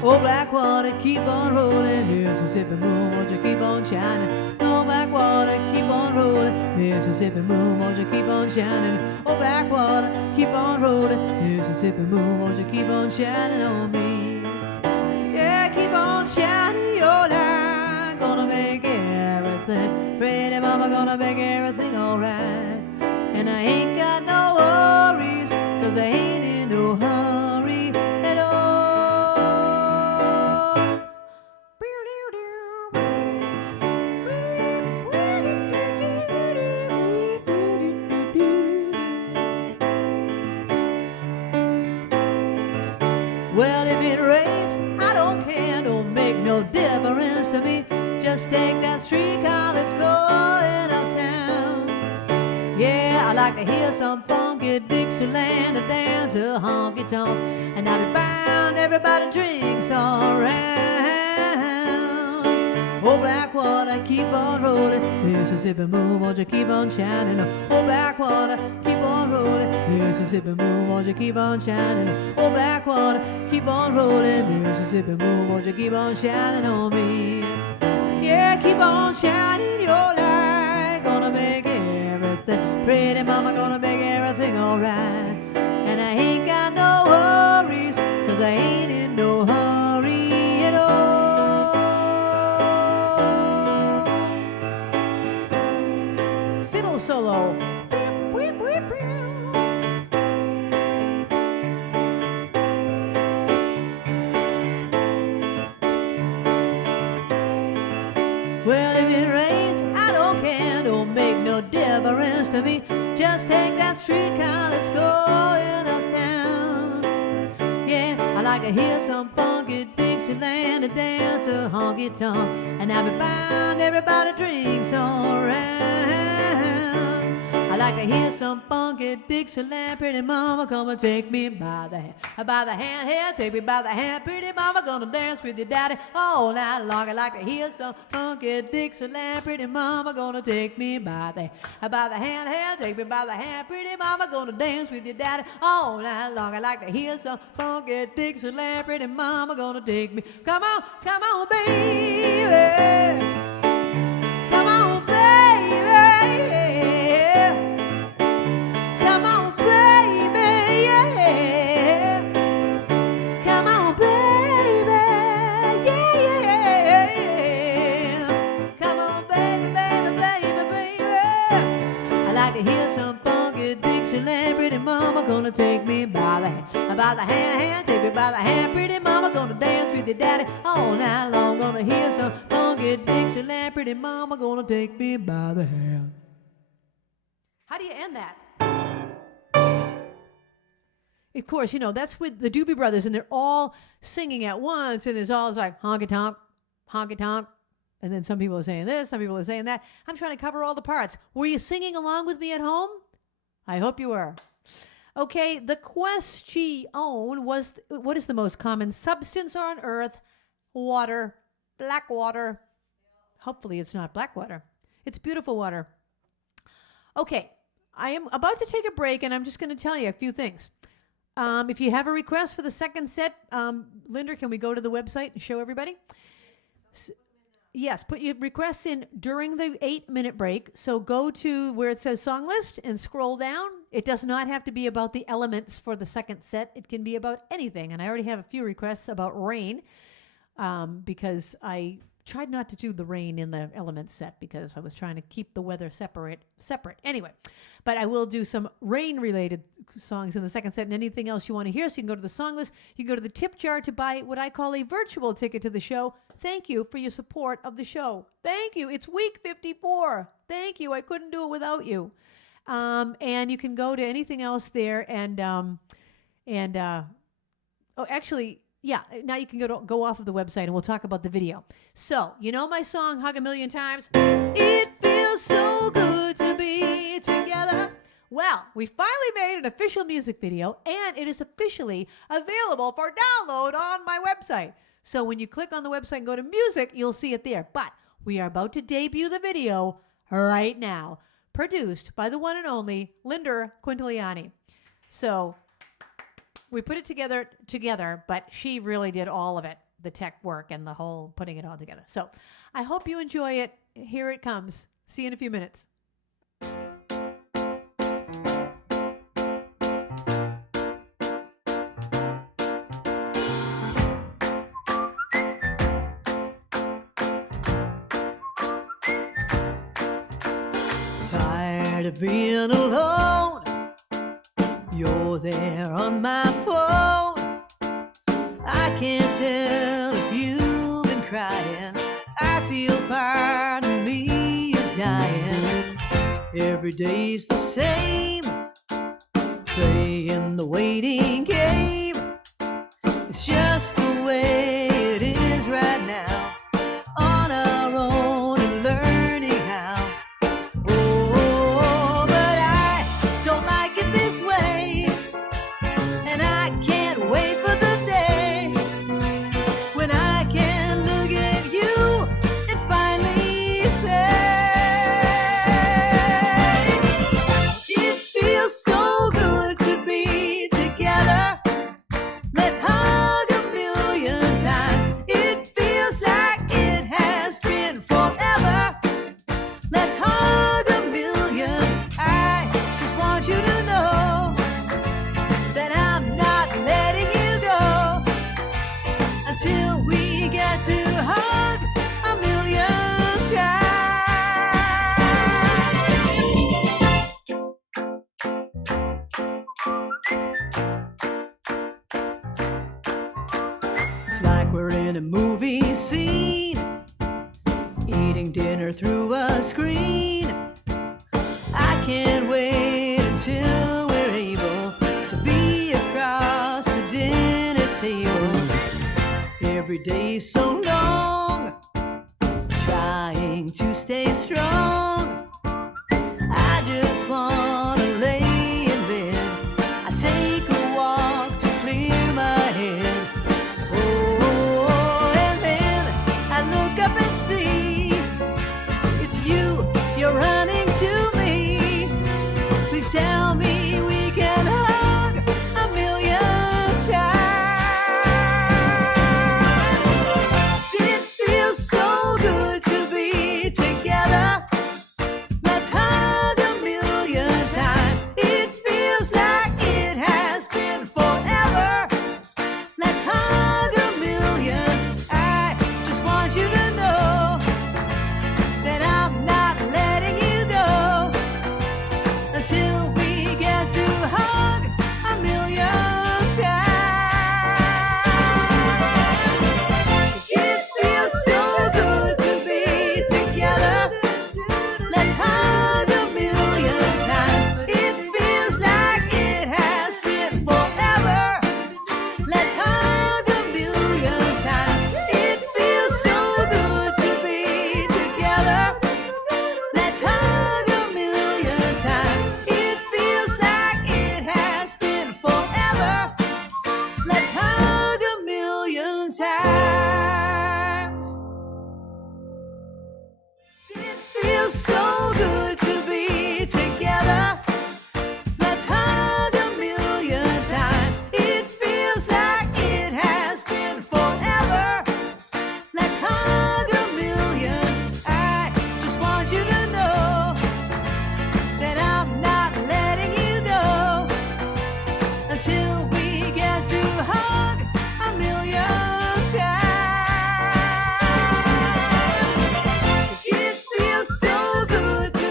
Oh, black water, keep on rolling. Mississippi moon, won't you keep on shining? Oh, black water, keep on rolling. Mississippi moon, won't you keep on shining? Oh, black water, keep on rolling. Mississippi moon, won't you keep on shining on me? Yeah, keep on shining your light. Gonna make everything. Pretty mama, gonna make everything alright. And I ain't got no worries, 'cause I ain't in no hurry at all. Well, if it rains, I don't care, don't make no difference to me. Just take that streetcar that's going uptown. Yeah, I like to hear some funky Dixieland, a dance, a honky-tonk, and I'll be bound everybody drinks all around. Oh, Blackwater, keep on rolling. Mississippi moon, won't you keep on shining? Oh, Blackwater, keep on rolling. Mississippi moon, won't you keep on shining? Oh, Blackwater, keep on rolling. Mississippi moon, won't you keep on shining on me? Yeah, keep on shining your light. Gonna make everything, pretty mama, gonna make everything alright. And I ain't got no worries, 'cause I ain't in no hurry at all. Fiddle solo. Well, if it rains, I don't care, don't make no difference to me. Just take that streetcar that's going uptown. Yeah, I like to hear some funky Dixieland and dance a honky-tonk, and I'll be buying everybody drinks all around. I like to hear some funky Dixieland, pretty mama, come and take me by the hand, here, take me by the hand, pretty mama, gonna dance with your daddy all night long. I like to hear some funky Dixieland, pretty mama, gonna take me by the hand, here, take me by the hand, pretty mama, gonna dance with your daddy all night long. I like to hear some funky Dixieland, pretty mama, gonna take me. Come on, baby. Come on, baby. Come on, baby, yeah. Come on, baby, yeah. Come on, baby, baby, baby, baby. I like to hear some funky Dixieland, pretty mama, gonna take me by the hand, take me by the hand, pretty mama, gonna dance with your daddy all night long. Gonna hear some funky Dixieland, pretty mama, gonna take me by the hand. How do you end that? Of course, you know, that's with the Doobie Brothers, and they're all singing at once, and there's all like honky-tonk, honky-tonk, and then some people are saying this, some people are saying that. I'm trying to cover all the parts. Were you singing along with me at home? I hope you were. Okay, the question was, what is the most common substance on Earth? Water, black water. Hopefully it's not black water. It's beautiful water. Okay, I am about to take a break, and I'm just going to tell you a few things. If you have a request for the second set, Linda, can we go to the website and show everybody? Yes, put your requests in during the 8-minute break. So go to where it says song list and scroll down. It does not have to be about the elements for the second set. It can be about anything. And I already have a few requests about rain because I tried not to do the rain in the elements set because I was trying to keep the weather separate. Anyway, but I will do some rain-related songs in the second set and anything else you want to hear. So you can go to the song list. You can go to the tip jar to buy what I call a virtual ticket to the show. Thank you for your support of the show. Thank you. It's week 54. Thank you. I couldn't do it without you. And you can go to anything else there actually, yeah, now you can go off of the website and we'll talk about the video. So, you know my song, Hug a Million Times? It feels so good to be together. Well, we finally made an official music video, and it is officially available for download on my website. So when you click on the website and go to music, you'll see it there. But we are about to debut the video right now, produced by the one and only Linda Quintiliani. So we put it together, but she really did all of it, the tech work and the whole putting it all together. So I hope you enjoy it. Here it comes. See you in a few minutes. Tired of being alone, you're there on my phone. I can't tell if you've been crying. I feel part of me is dying. Every day's the same, playing the waiting game. It's just the way it is right now, on our own and learning how. Oh, but I don't like it this way, and I can't wait for the day when I can look at you and finally say, it feels so good to be together. Let's hug a million dinner through a screen. I can't wait until we're able to be across the dinner table. Every day so long, trying to stay strong. I just wanna lay in bed. I take a walk to clear my head. Oh, and then I look up and see it's you, you're running to me. Please tell me we can hug a million times. It feels so good to be together. Let's hug a million times. It feels like it has been forever. Let's hug a million. I just want you to know that I'm not letting you go until we get to hug a million times. It feels so good to be together. Let's hug a million times. It feels like it has been forever. Let's hug a million times. It feels so good to be together. Let's hug a million times. It feels like it has been forever. Let's hug a million times. It feels so good to be together. Let's hug a million times. It feels like it has been forever. Let's hug a million. I just want you to know that I'm not letting you go until we get to hug a million times. It feels so good to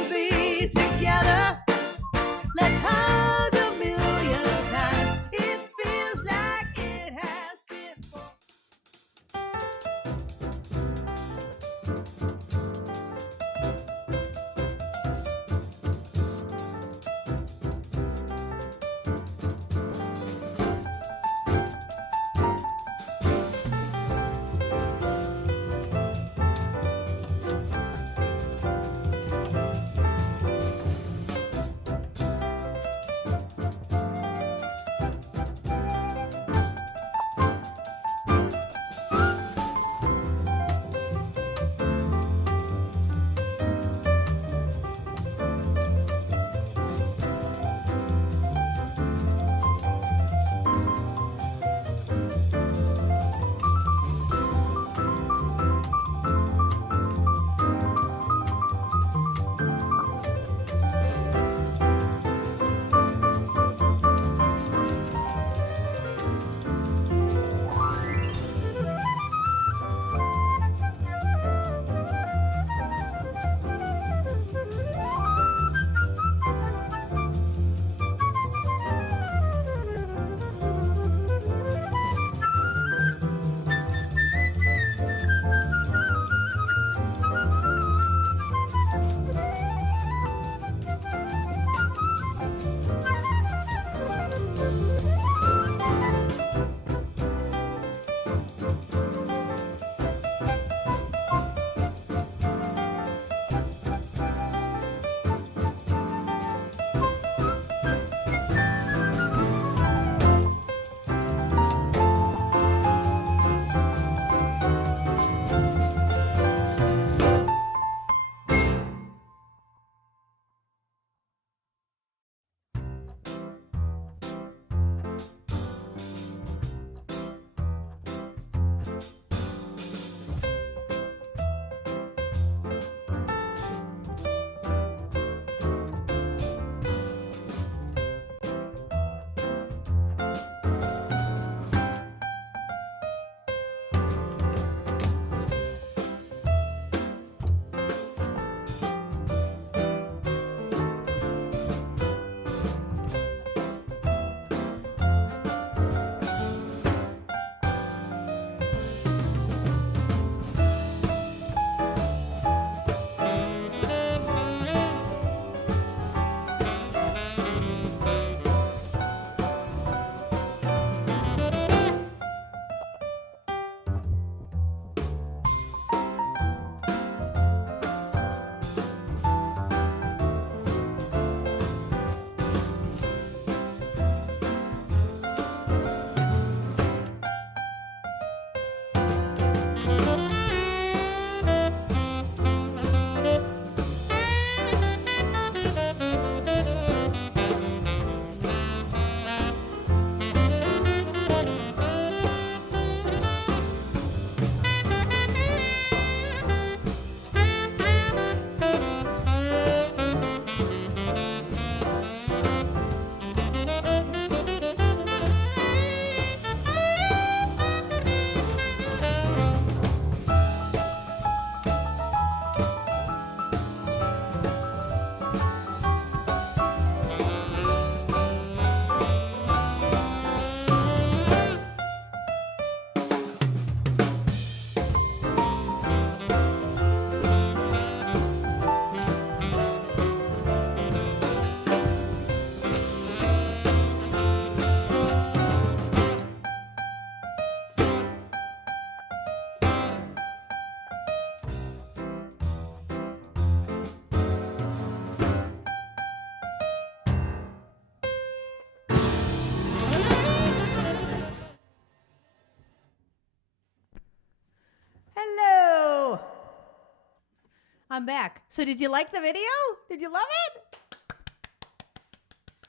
I'm back. So did you like the video? Did you love it?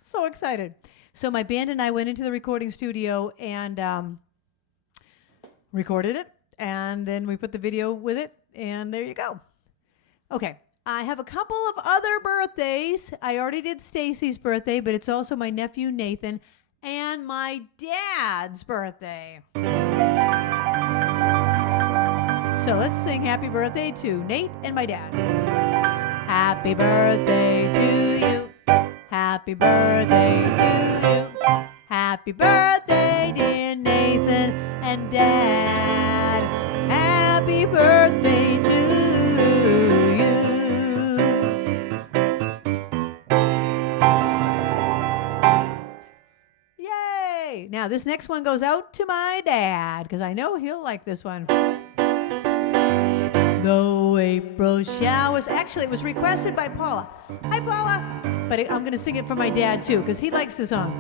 So excited. So my band and I went into the recording studio and recorded it. And then we put the video with it. And there you go. Okay. I have a couple of other birthdays. I already did Stacy's birthday, but it's also my nephew Nathan and my dad's birthday. So let's sing happy birthday to Nate and my dad. Happy birthday to you. Happy birthday to you. Happy birthday, dear Nathan and Dad. Happy birthday to you. Yay! Now this next one goes out to my dad because I know he'll like this one. Though April showers. Actually, it was requested by Paula. Hi, Paula. But I'm going to sing it for my dad, too, because he likes the song.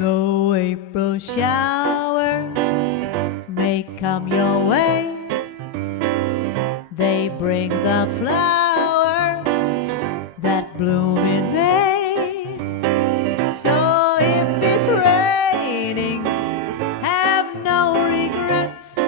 Though April showers may come your way, they bring the flowers that bloom in May. So if it's raining, have no regrets,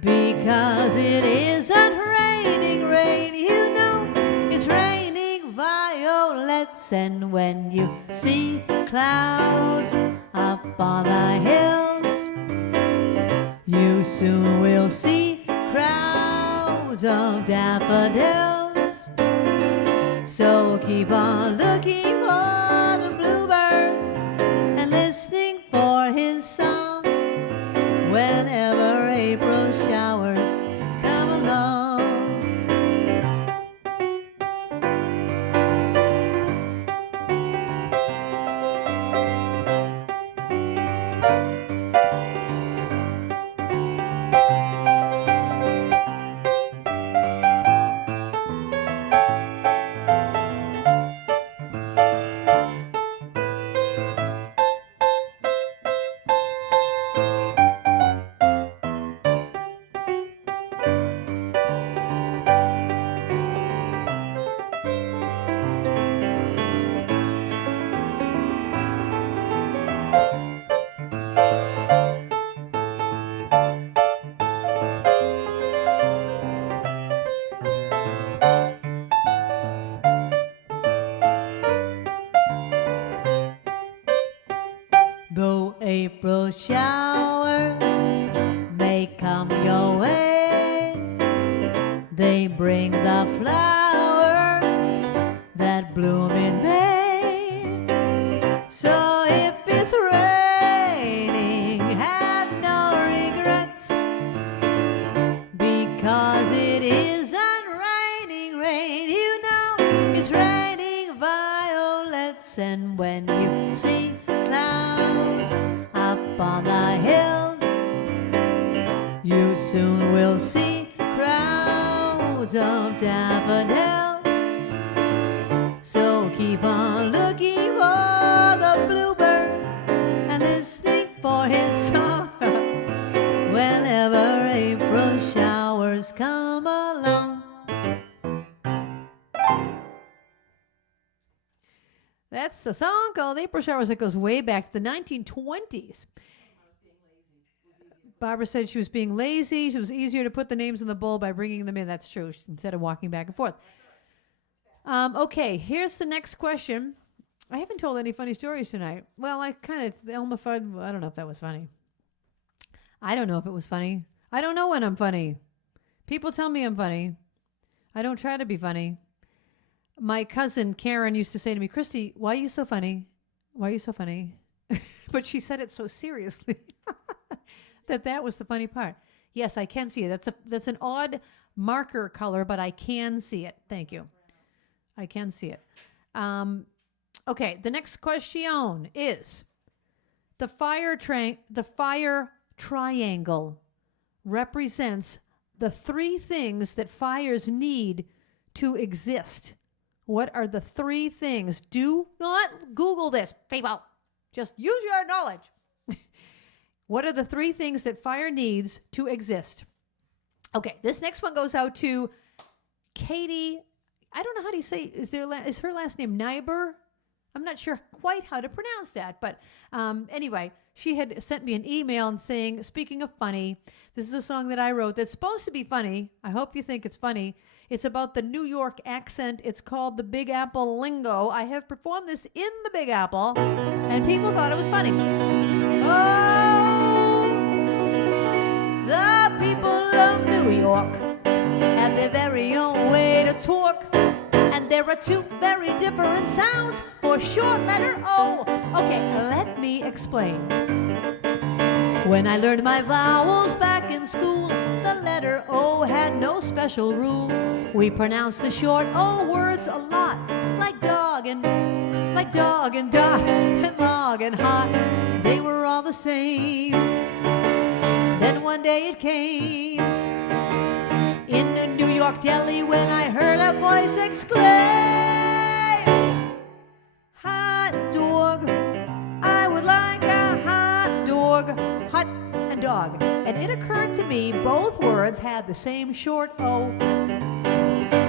because it isn't raining rain, you know, it's raining violets. And when you see clouds up on the hills, you soon will see crowds of daffodils. So keep on looking for the bluebird and listening for his song whenever April showers come along. Though April showers may come your way, they bring the flowers that bloom in May. So if it's raining, have no regrets, because it isn't raining rain, you know, it's raining violets. And when you see clouds up on the hills, you soon will see crowds of daffodils. So keep on looking for the bluebird and listening for his song whenever April showers come along. That's a song called April Showers that goes way back to the 1920s. Barbara said she was being lazy. It was easier to put the names in the bowl by bringing them in. That's true, instead of walking back and forth. Okay, here's the next question. I haven't told any funny stories tonight. Well, I kind of, Elmer Fudd, I don't know if that was funny. I don't know if it was funny. I don't know when I'm funny. People tell me I'm funny. I don't try to be funny. My cousin Karen used to say to me, Christy, why are you so funny? Why are you so funny? But she said it so seriously that was the funny part. Yes, I can see it. That's an odd marker color, but I can see it. Thank you. I can see it. Okay, the next question is, the fire triangle represents the three things that fires need to exist. What are the three things? Do not Google this, people. Just use your knowledge. What are the three things that fire needs to exist? Okay, this next one goes out to Katie, I don't know how do you say, is her last name Nyber? I'm not sure quite how to pronounce that, but anyway, she had sent me an email and saying, speaking of funny, this is a song that I wrote that's supposed to be funny. I hope you think it's funny. It's about the New York accent. It's called the Big Apple Lingo. I have performed this in the Big Apple, and people thought it was funny. Oh, the people of New York have their very own way to talk. And there are two very different sounds for short letter O. Okay, let me explain. When I learned my vowels back in school, the letter O had no special rule. We pronounced the short O words a lot, like dog and dot, and log and hot. They were all the same. Then one day it came in the New York deli when I heard a voice exclaim, hot dog, I would like a hot dog, hot and dog. And it occurred to me both words had the same short O,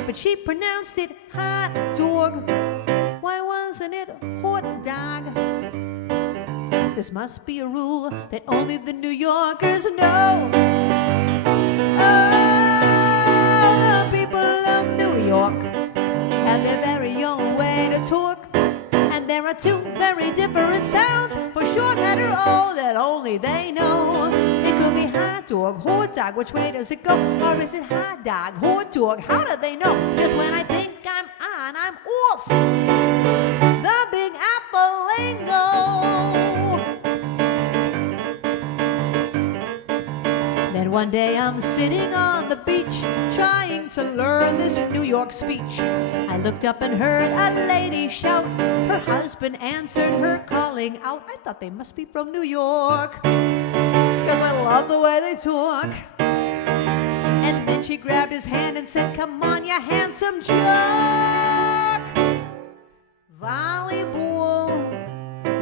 but she pronounced it hot dog. Why wasn't it hot dog? This must be a rule that only the New Yorkers know. York have their very own way to talk, and there are two very different sounds for short letter O that only they know. It could be hot dog, which way does it go? Or is it hot dog, hot dog? How do they know? Just when I think I'm on, I'm off. The Big Apple Lingo. Then one day I'm sitting on the beach trying to learn this New York speech. I looked up and heard a lady shout. Her husband answered her calling out. I thought they must be from New York, 'cause I love the way they talk. And then she grabbed his hand and said, come on, you handsome jock. Volleyball,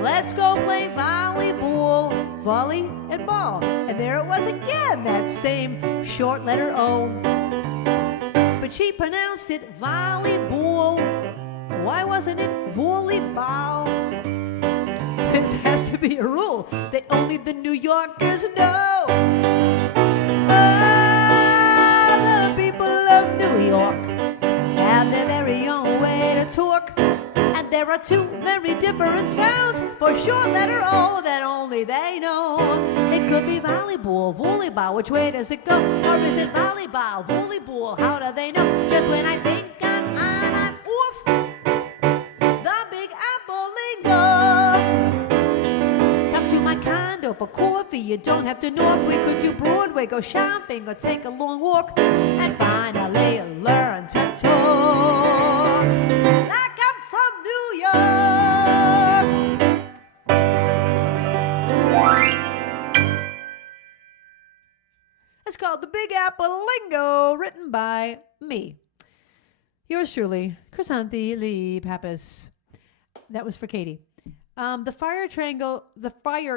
let's go play volleyball. Volley and ball. And there it was again, that same short letter O. But she pronounced it volleyball. Why wasn't it volleyball? This has to be a rule that only the New Yorkers know. Oh, the people of New York have their very own way to talk, and there are two very different sounds for short letter O that only they know. It could be volleyball, volleyball, which way does it go? Or is it volleyball, volleyball, how do they know? Just when I think I'm on, I'm off. The Big Apple Lingo. Come to my condo for coffee, you don't have to knock. We could do Broadway, go shopping, or take a long walk, and finally learn to talk like I'm from New York. It's called The Big Apple Lingo, written by me. Yours truly, Krisanthi Pappas. That was for Katie. The fire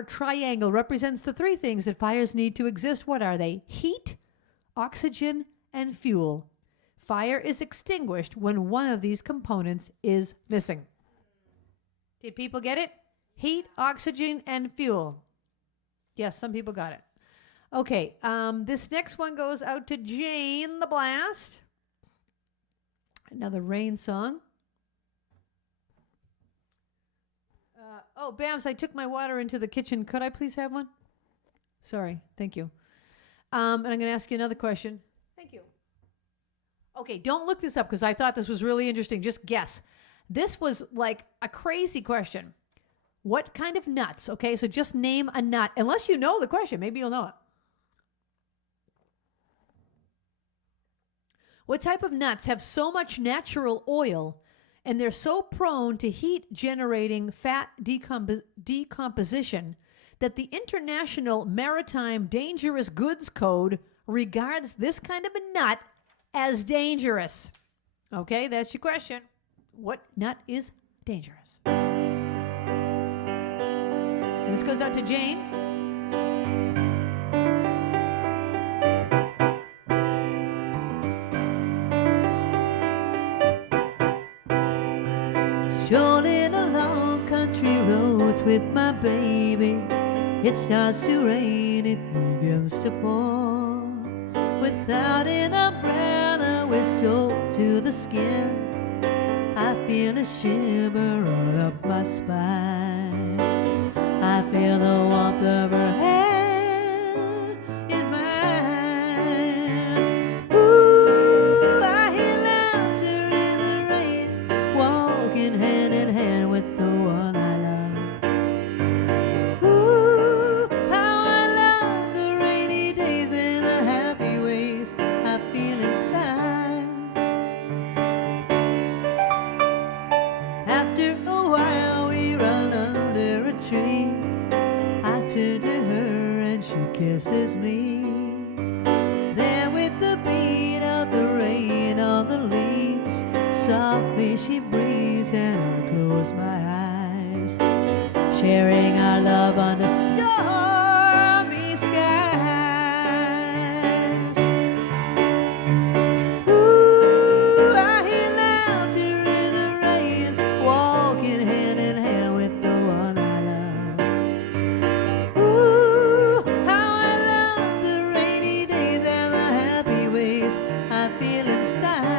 triangle represents the three things that fires need to exist. What are they? Heat, oxygen, and fuel. Fire is extinguished when one of these components is missing. Did people get it? Heat, oxygen, and fuel. Yes, some people got it. Okay, this next one goes out to Jane the Blast. Another rain song. Oh, Babs, I took my water into the kitchen. Could I please have one? Sorry, thank you. And I'm going to ask you another question. Thank you. Okay, don't look this up because I thought this was really interesting. Just guess. This was like a crazy question. What kind of nuts? Okay, so just name a nut. Unless you know the question, maybe you'll know it. What type of nuts have so much natural oil and they're so prone to heat-generating fat decomposition that the International Maritime Dangerous Goods Code regards this kind of a nut as dangerous? Okay, that's your question. What nut is dangerous? And this goes out to Jane. Strolling along country roads with my baby. It starts to rain, it begins to pour. Without an umbrella, we're soaked to the skin. I feel a shiver all up my spine. I feel the warmth of her hand in mine. Ooh, I hear laughter in the rain, walking hand in hand with the one I love. Ooh, how I love the rainy days and the happy ways I feel inside. After a while we run under a tree. I turn to her and she kisses me. There with the beat of the rain on the leaves, softly she breathes and I close my eyes, sharing our love under stormy skies. Ooh, I hear laughter in the rain, walking hand in hand with the one I love. Ooh, how I love the rainy days and the happy ways I feel inside.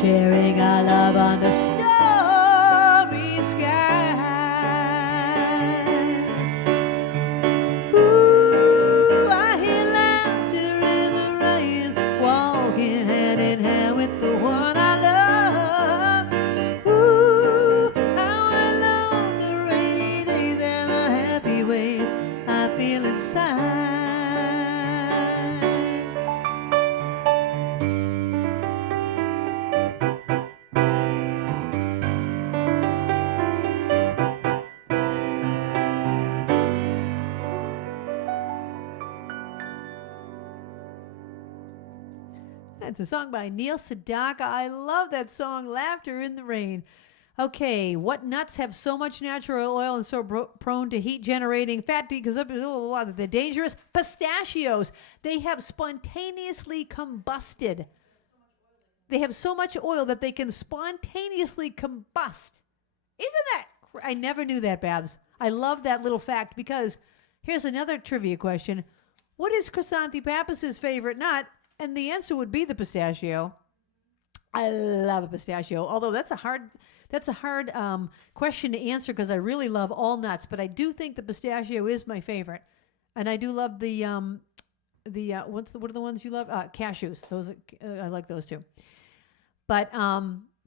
Sharing our love under stormy skies. Ooh, I hear laughter in the rain, walking hand in hand with the one I love. Ooh, how I love the rainy days and the happy ways I feel inside. That's a song by Neil Sedaka. I love that song, Laughter in the Rain. Okay, what nuts have so much natural oil and so prone to heat generating fat because they're dangerous? Pistachios. They have spontaneously combusted. They have so much oil that they can spontaneously combust. Isn't that? I never knew that, Babs. I love that little fact because here's another trivia question. What is Krisanthi Pappas' favorite nut? And the answer would be the pistachio. I love a pistachio, although that's a hard question to answer because I really love all nuts, but I do think the pistachio is my favorite, and I do love the what are the ones you love? Cashews. Those I like those too. But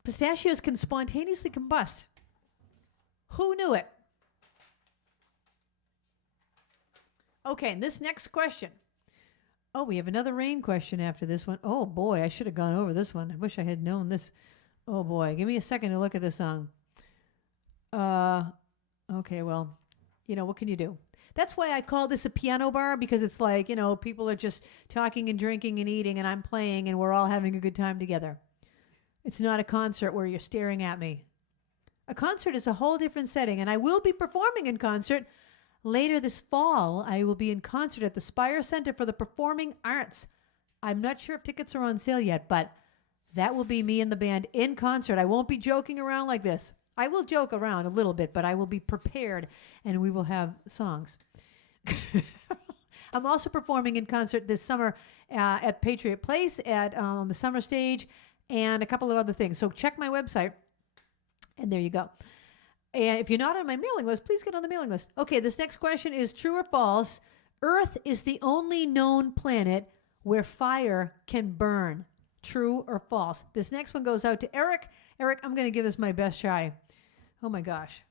pistachios can spontaneously combust. Who knew it? Okay, and this next question. Oh, we have another rain question after this one. Oh, boy, I should have gone over this one. I wish I had known this. Oh, boy, give me a second to look at this song. Okay, well, what can you do? That's why I call this a piano bar, because it's like, people are just talking and drinking and eating, and I'm playing, and we're all having a good time together. It's not a concert where you're staring at me. A concert is a whole different setting, and I will be performing in concert. Later this fall, I will be in concert at the Spire Center for the Performing Arts. I'm not sure if tickets are on sale yet, but that will be me and the band in concert. I won't be joking around like this. I will joke around a little bit, but I will be prepared, and we will have songs. I'm also performing in concert this summer at Patriot Place, at the summer stage, and a couple of other things. So check my website, and there you go. And if you're not on my mailing list, please get on the mailing list. Okay, this next question is true or false. Earth is the only known planet where fire can burn. True or false? This next one goes out to Eric. Eric, I'm going to give this my best try. Oh my gosh.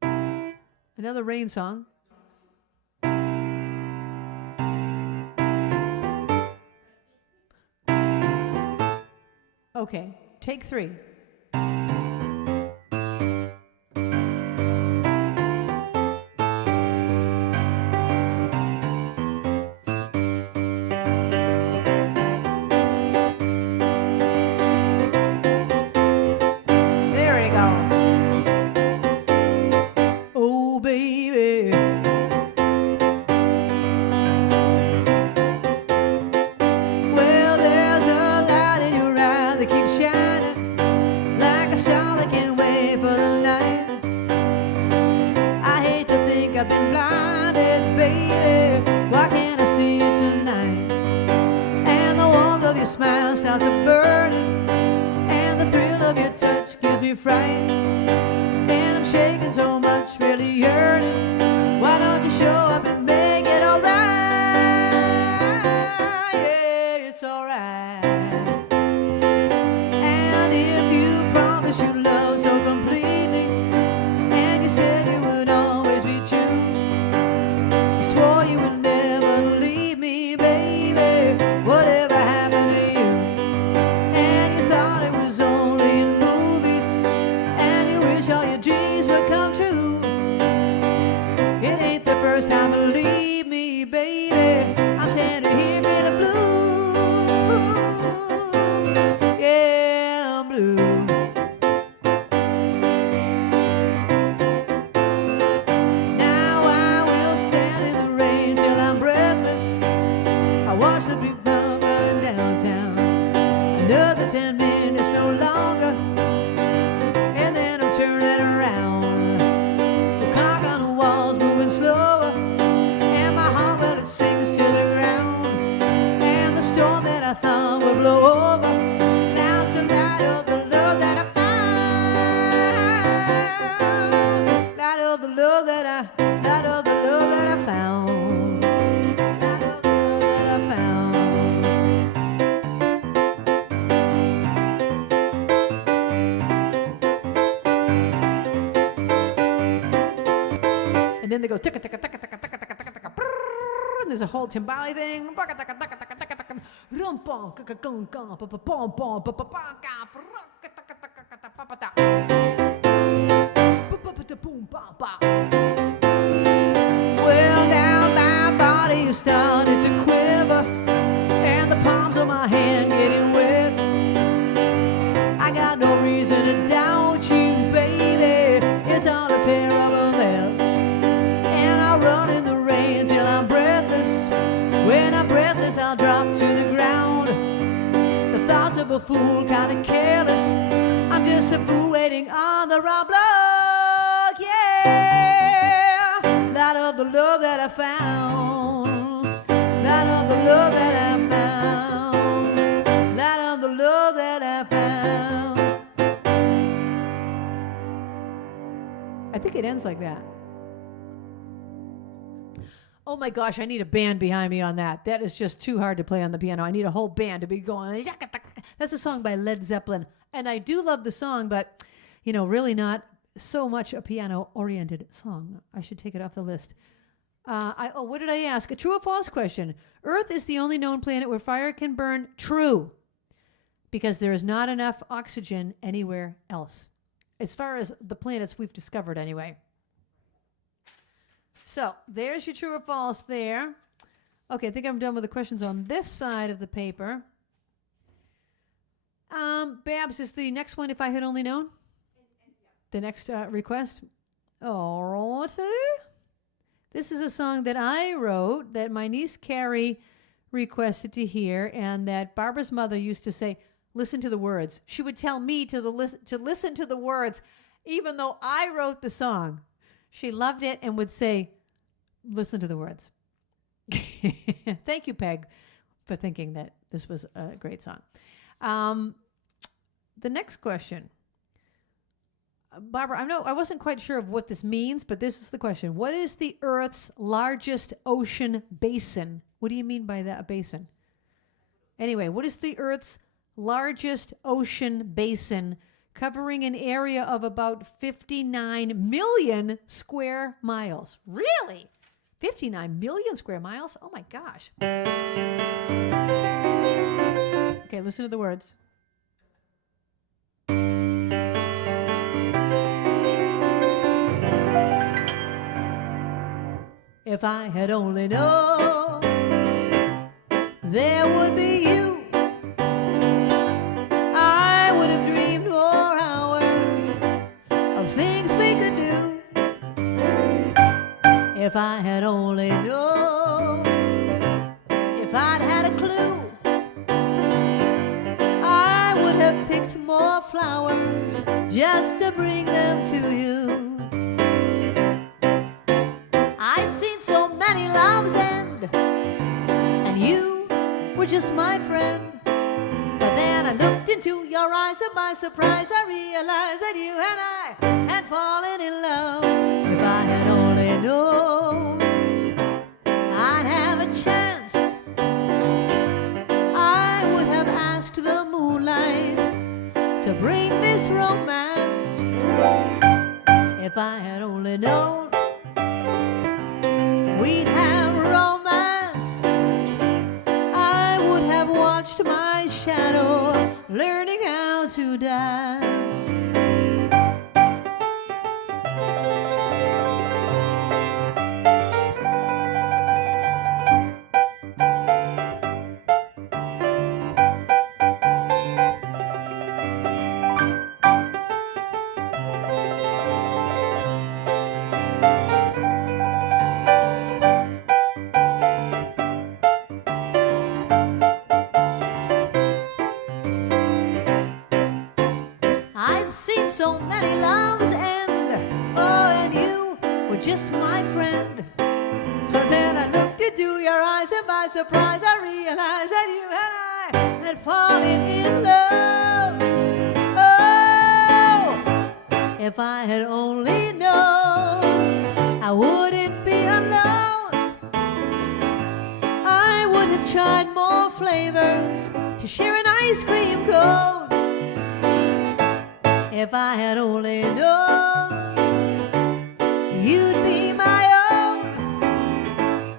Another rain song. Okay, take 3. watch the people running downtown. Another 10 minutes, no longer, and then I'm turning around. The clock on the wall's moving slower, and my heart, well, it sinks to the ground. And the storm that I thought would blow over clouds the light of the love that I found. Light of the love that I found. Light of the love that I found. And then they go ticka ticka ticka ticka ticka ticka ticka ticka, and there's a whole timbali thing. Well, now my body is starting to quiver, and the palms of my hand getting wet. I got no reason to doubt you, baby. It's all a terrible mess. And I run in the rain till I'm breathless. When I'm breathless, I'll drop to the ground. The thoughts of a fool, kinda careless. I'm just a fool waiting on the wrong block, yeah. Light of the love that I found. Light of the love that I found. Light of the love that I found. I think it ends like that. Oh my gosh, I need a band behind me on that. That is just too hard to play on the piano. I need a whole band to be going. That's a song by Led Zeppelin. And I do love the song, but, you know, really not so much a piano-oriented song. I should take it off the list. What did I ask? A true or false question. Earth is the only known planet where fire can burn. True. Because there is not enough oxygen anywhere else. As far as the planets we've discovered anyway. So there's your true or false there. Okay, I think I'm done with the questions on this side of the paper. Babs, is the next one If I Had Only Known? The next request? Alrighty. This is a song that I wrote that my niece Carrie requested to hear, and that Barbara's mother used to say, listen to the words. She would tell me to listen to the words, even though I wrote the song. She loved it and would say, listen to the words. Thank you, Peg, for thinking that this was a great song. The next question. Barbara, I wasn't quite sure of what this means, but this is the question. What is the Earth's largest ocean basin? What do you mean by that, a basin? Anyway, what is the Earth's largest ocean basin, covering an area of about 59 million square miles? Really? 59 million square miles? Oh my gosh. Okay, listen to the words. If I had only known there would be you, I would have dreamed more hours of things we could do. If I had only known, if I'd had a clue, I would have picked more flowers just to bring them to you. I'd seen so many loves end, and you were just my friend. But then I looked into your eyes, and by surprise I realized that you and I had fallen in love. If I had only known I'd have a chance, I would have asked the moonlight to bring this romance. If I had only known we'd have romance, I would have watched my shadow learning how to dance. so many loves end. Oh, and you were just my friend. But then I looked into your eyes, and by surprise I realized that you and I had fallen in love. Oh, if I had only known I wouldn't be alone, I would have tried more flavors to share an ice cream cone. If I had only known you'd be my own,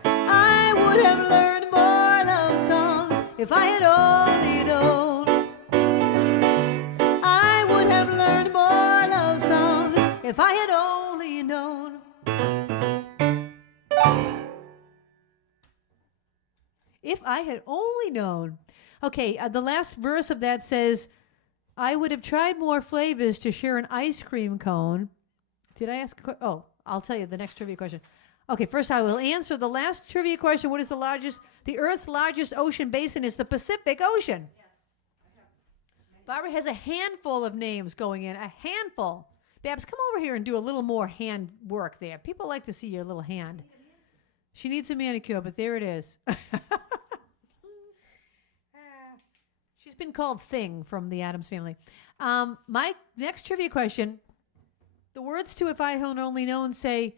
I would have learned more love songs. If I had only known, I would have learned more love songs. If I had only known. If I had only known. Okay, the last verse of that says, I would have tried more flavors to share an ice cream cone. Did I ask? Oh, I'll tell you the next trivia question. Okay, first I will answer the last trivia question. What is the Earth's largest ocean basin is the Pacific Ocean. Yes. Barbara has a handful of names going in, a handful. Babs, come over here and do a little more hand work there. People like to see your little hand. She needs a manicure, but there it is. She's been called Thing from the Addams Family. My next trivia question, the words to If I Had Only Known say,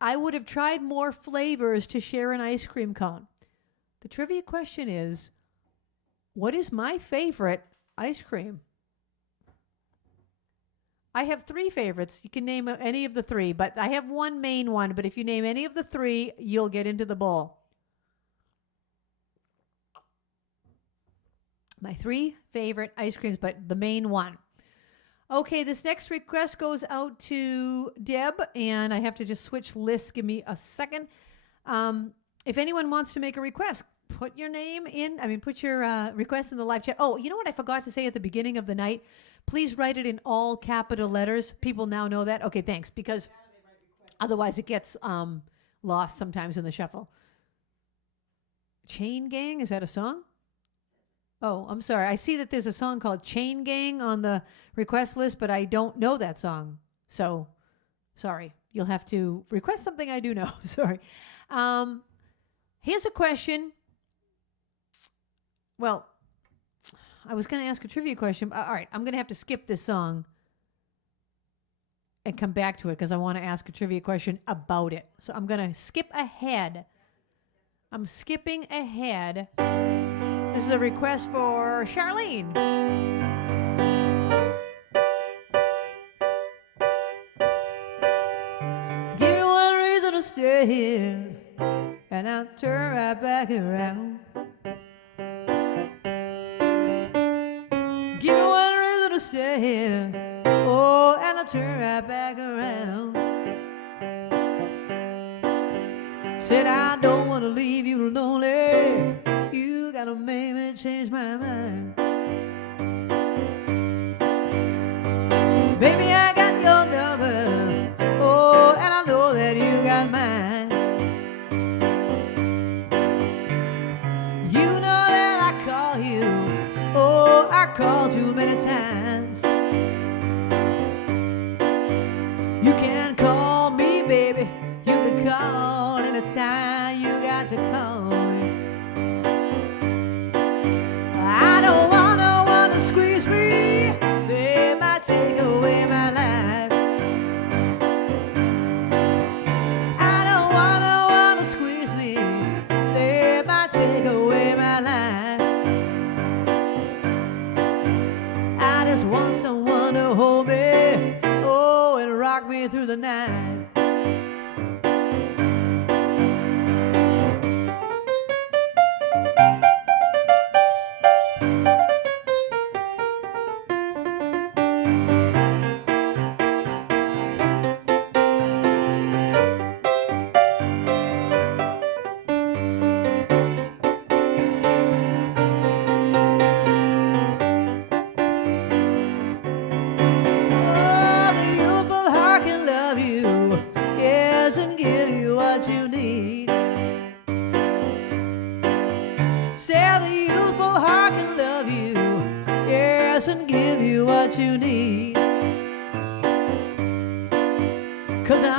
I would have tried more flavors to share an ice cream cone. The trivia question is, what is my favorite ice cream? I have 3 favorites. You can name any of the 3, but I have one main one. But if you name any of the 3, you'll get into the bowl. My 3 favorite ice creams, but the main one. Okay, this next request goes out to Deb, and I have to just switch lists. Give me a second. If anyone wants to make a request, put your name in. Put your request in the live chat. Oh, you know what I forgot to say at the beginning of the night? Please write it in all capital letters. People now know that. Okay, thanks, because otherwise it gets lost sometimes in the shuffle. Chain Gang, is that a song? Oh, I'm sorry. I see that there's a song called Chain Gang on the request list, but I don't know that song. So, sorry. You'll have to request something I do know. Sorry. Here's a question. Well, I was going to ask a trivia question. All right, I'm going to have to skip this song and come back to it because I want to ask a trivia question about it. So I'm going to skip ahead. I'm skipping ahead. This is a request for Charlene. Give me one reason to stay here, and I'll turn right back around. Give me one reason to stay here, oh, and I'll turn right back around. Said I don't want to leave you lonely. You gotta make me change my mind. Baby, I got your number, oh, and I know that you got mine. You know that I call you, oh, I called you many times. You can call me, baby, you can call anytime you got to call me. I don't want no one to squeeze me, they might take away my life. I don't want no one to squeeze me, they might take away my life. I just want someone to hold me, oh, and rock me through the night.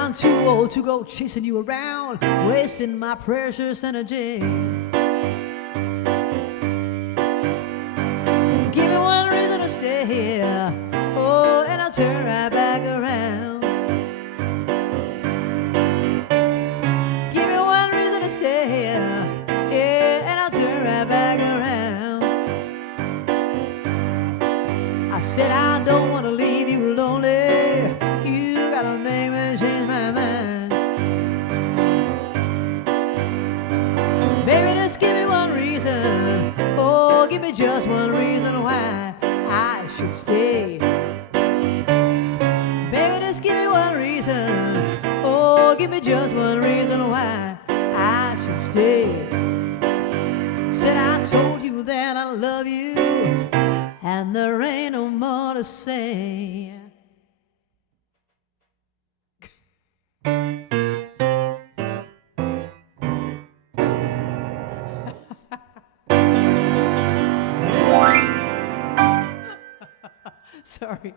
I'm too old to go chasing you around, wasting my precious energy. Give me one reason to stay here, oh, and I'll turn right back around. Give me one reason to stay here, yeah, and I'll turn right back around. I said I don't want to leave you lonely, you gotta make me change my mind. Baby, just give me one reason, oh, give me just one reason why I should stay. Baby, just give me one reason, oh, give me just one reason why I should stay. Said I told you that I love you, and there ain't no more to say. Sorry.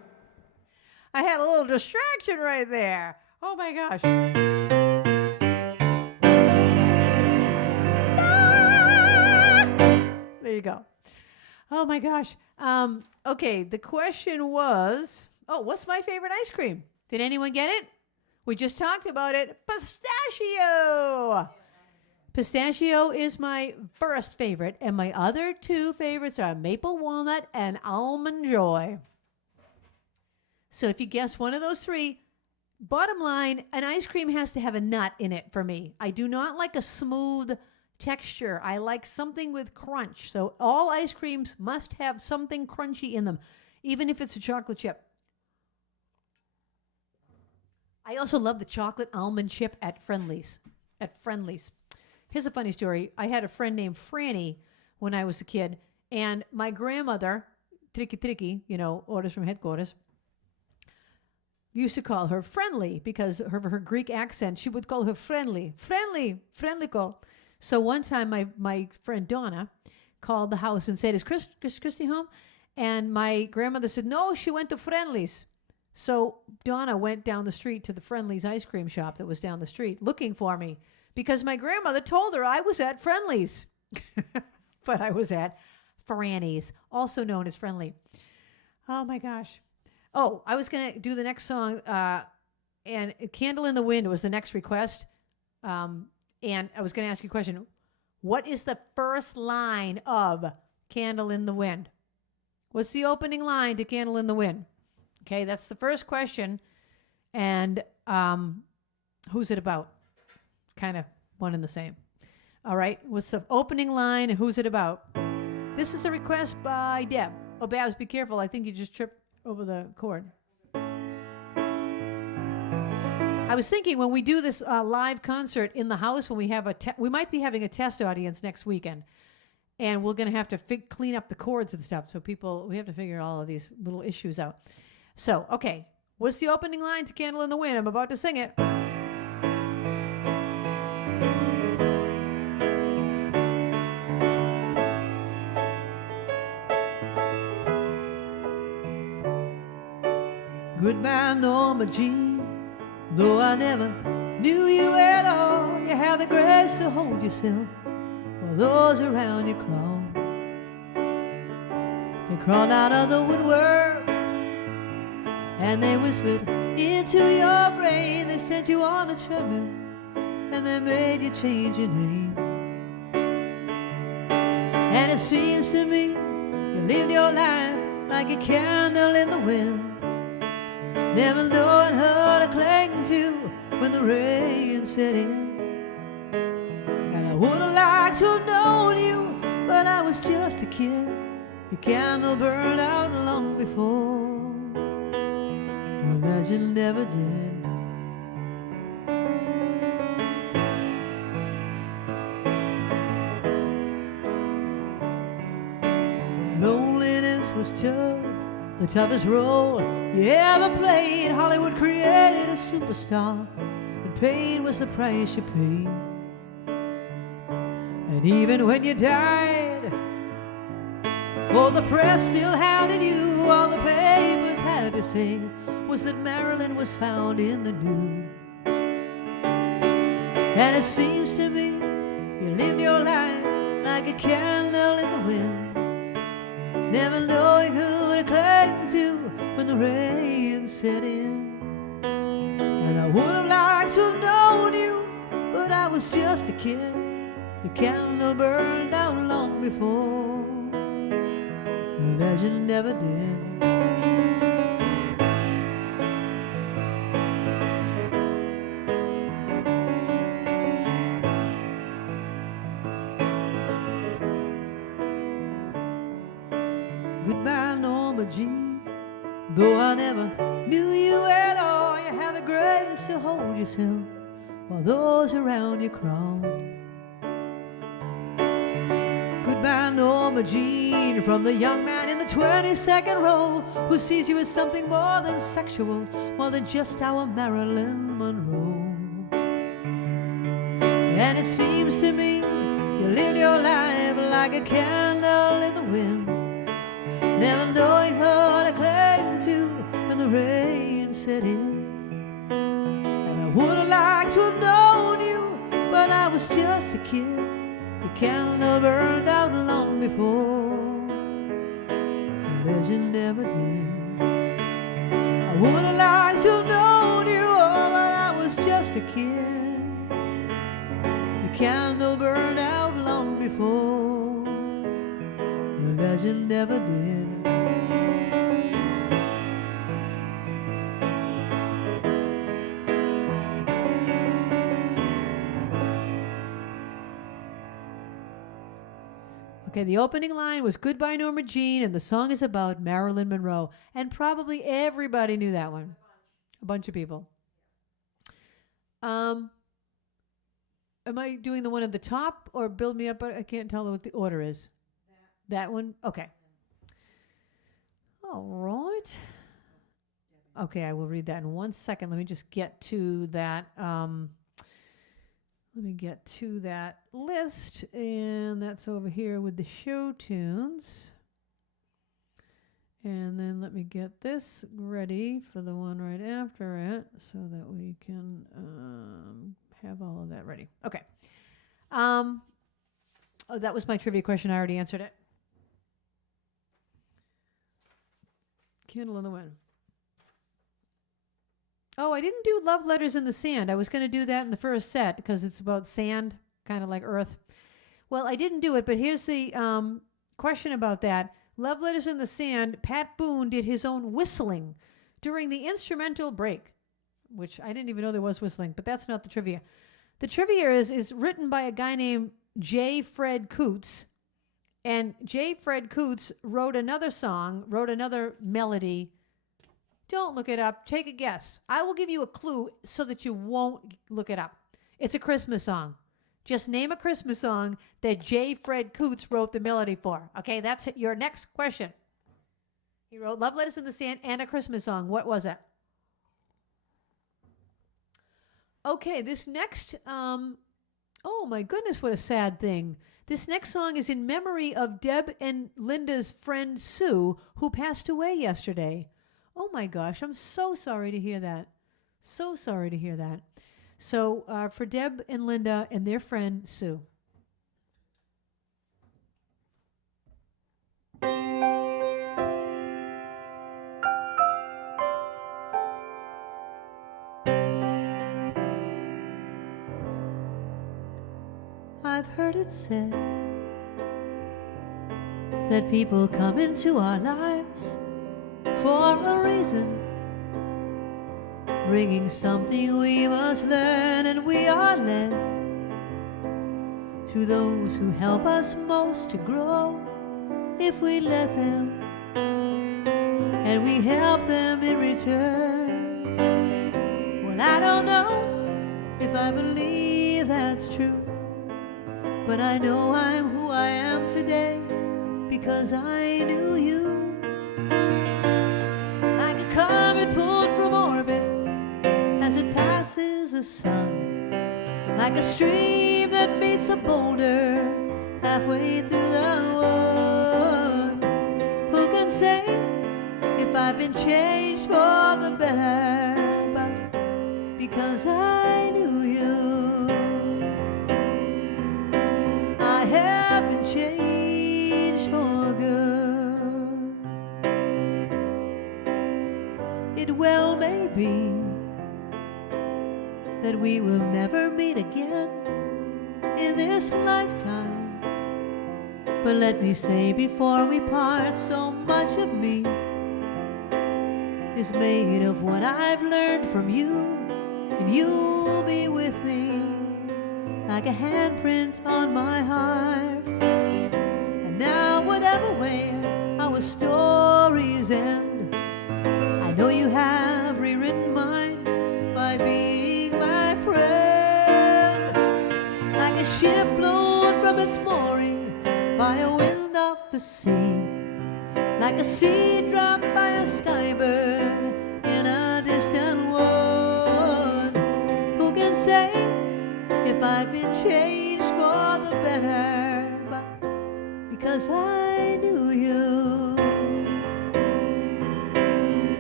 I had a little distraction right there. Oh my gosh. There you go. Oh my gosh. Okay, the question was, what's my favorite ice cream? Did anyone get it? We just talked about it. Pistachio. Pistachio is my first favorite, and my other two favorites are maple walnut and almond joy. So if you guess one of those three, bottom line, an ice cream has to have a nut in it for me. I do not like a smooth texture. I like something with crunch. So all ice creams must have something crunchy in them, even if it's a chocolate chip. I also love the chocolate almond chip at Friendly's. Here's a funny story. I had a friend named Franny when I was a kid, and my grandmother, Tricky, orders from headquarters, used to call her Friendly because of her Greek accent. She would call her Friendly call. So one time my friend Donna called the house and said, is Christy home? And my grandmother said, no, she went to Friendly's. So Donna went down the street to the Friendly's ice cream shop that was down the street looking for me because my grandmother told her I was at Friendly's. But I was at Franny's, also known as Friendly. Oh my gosh. Oh, I was going to do the next song, and Candle in the Wind was the next request. And I was going to ask you a question. What is the first line of Candle in the Wind? What's the opening line to Candle in the Wind? Okay, that's the first question. And who's it about? Kind of one and the same. All right, what's the opening line and who's it about? This is a request by Deb. Oh, Babs, be careful. I think you just tripped over the cord. I was thinking when we do this live concert in the house, when we have we might be having a test audience next weekend, and we're going to have to clean up the chords and stuff. So we have to figure all of these little issues out. So, okay, what's the opening line to Candle in the Wind? I'm about to sing it. Goodbye, Norma Jean. Though I never knew you at all, you have the grace to hold yourself while those around you crawl. They crawled out of the woodwork and they whispered into your brain. They sent you on a treadmill and they made you change your name. And it seems to me you lived your life like a candle in the wind, never knowing how to cling to when the rain set in. And I would have liked to have known you, but I was just a kid. Your candle burned out long before your legend never did. Loneliness was tough, the toughest role you ever played. Hollywood created a superstar, and pain was the price you paid. And even when you died, oh, the press still hounded you. All the papers had to say was that Marilyn was found in the nude. And it seems to me you lived your life like a candle in the wind, never knowing who to cling to when the rain set in. And I would have liked to have known you, but I was just a kid. Your candle burned out long before the legend never did. Goodbye, Norma Jean. Though I never knew you at all, you had the grace to hold yourself while those around you crawled. Goodbye, Norma Jean, from the young man in the 22nd row who sees you as something more than sexual, more than just our Marilyn Monroe. And it seems to me you lived your life like a candle in the wind, never knowing how to cling to when the rain set in. And I would have liked to have known you, but I was just a kid. The candle burned out long before the legend never did. I would have liked to have known you, oh, but I was just a kid. The candle burned out long before the legend never did. Okay, the opening line was Goodbye, Norma Jean, and the song is about Marilyn Monroe. And probably everybody knew that one. A bunch of people. Am I doing the one at the top or Build Me Up? I can't tell what the order is. That one? Okay. All right. Okay, I will read that in 1 second. Let me just get to that. Let me get to that list, and that's over here with the show tunes. And then let me get this ready for the one right after it so that we can have all of that ready. Okay. Oh, that was my trivia question. I already answered it. Candle in the Wind. Oh, I didn't do Love Letters in the Sand. I was going to do that in the first set because it's about sand, kind of like earth. Well, I didn't do it, but here's the question about that. Love Letters in the Sand, Pat Boone did his own whistling during the instrumental break, which I didn't even know there was whistling, but that's not the trivia. The trivia is written by a guy named J. Fred Coots, and J. Fred Coots wrote another song, wrote another melody. Don't look it up. Take a guess. I will give you a clue so that you won't look it up. It's a Christmas song. Just name a Christmas song that J. Fred Coots wrote the melody for. Okay, that's your next question. He wrote Love Letters in the Sand and a Christmas song. What was it? Okay, this next, oh my goodness, what a sad thing. This next song is in memory of Deb and Linda's friend Sue, who passed away yesterday. Oh my gosh, I'm so sorry to hear that. So sorry to hear that. So for Deb and Linda and their friend Sue. I've heard it said that people come into our lives for a reason, bringing something we must learn, and we are led to those who help us most to grow if we let them, and we help them in return. Well, I don't know if I believe that's true, but I know I'm who I am today because I knew you. Like a comet pulled from orbit as it passes the sun, like a stream that meets a boulder halfway through the wood. Who can say if I've been changed for the better? But because I knew you. changed for good. It well may be that we will never meet again in this lifetime. But let me say before we part, so much of me is made of what I've learned from you, and you'll be with me like a handprint on my heart. And now whatever way our stories end, I know you have rewritten mine by being my friend. Like a ship blown from its mooring by a wind off the sea, like a seed dropped by a skybird in a distant wood. Who can say if I've been changed for the better? But because I knew you,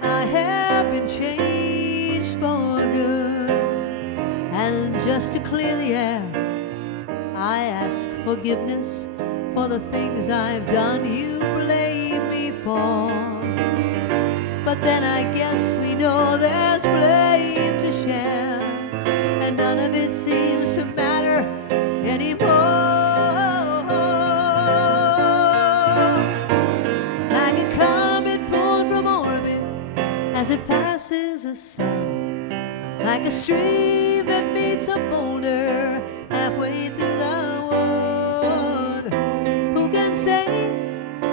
I have been changed for good. And just to clear the air, I ask forgiveness for the things I've done you blame me for. But then I guess we know there's blame to share, and none of it seems to matter anymore. Like a comet pulled from orbit as it passes the sun, like a stream that meets a boulder halfway through the wood. Who can say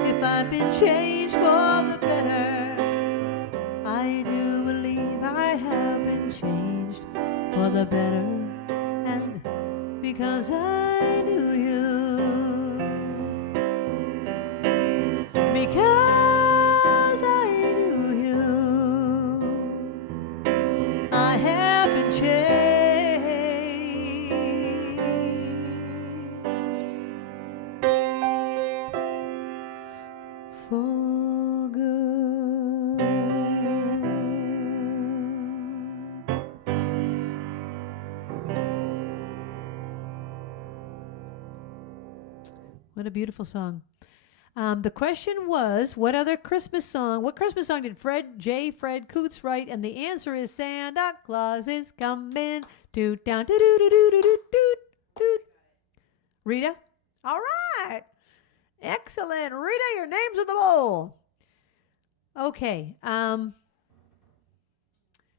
if I've been changed for the better? I do believe I have been changed for the better, and because I knew you, because I knew you, I have been changed for good. What a beautiful song. The question was, what Christmas song did Fred Coots write? And the answer is Santa Claus is coming to town. Rita? All right. Excellent. Rita, your name's in the bowl. Okay.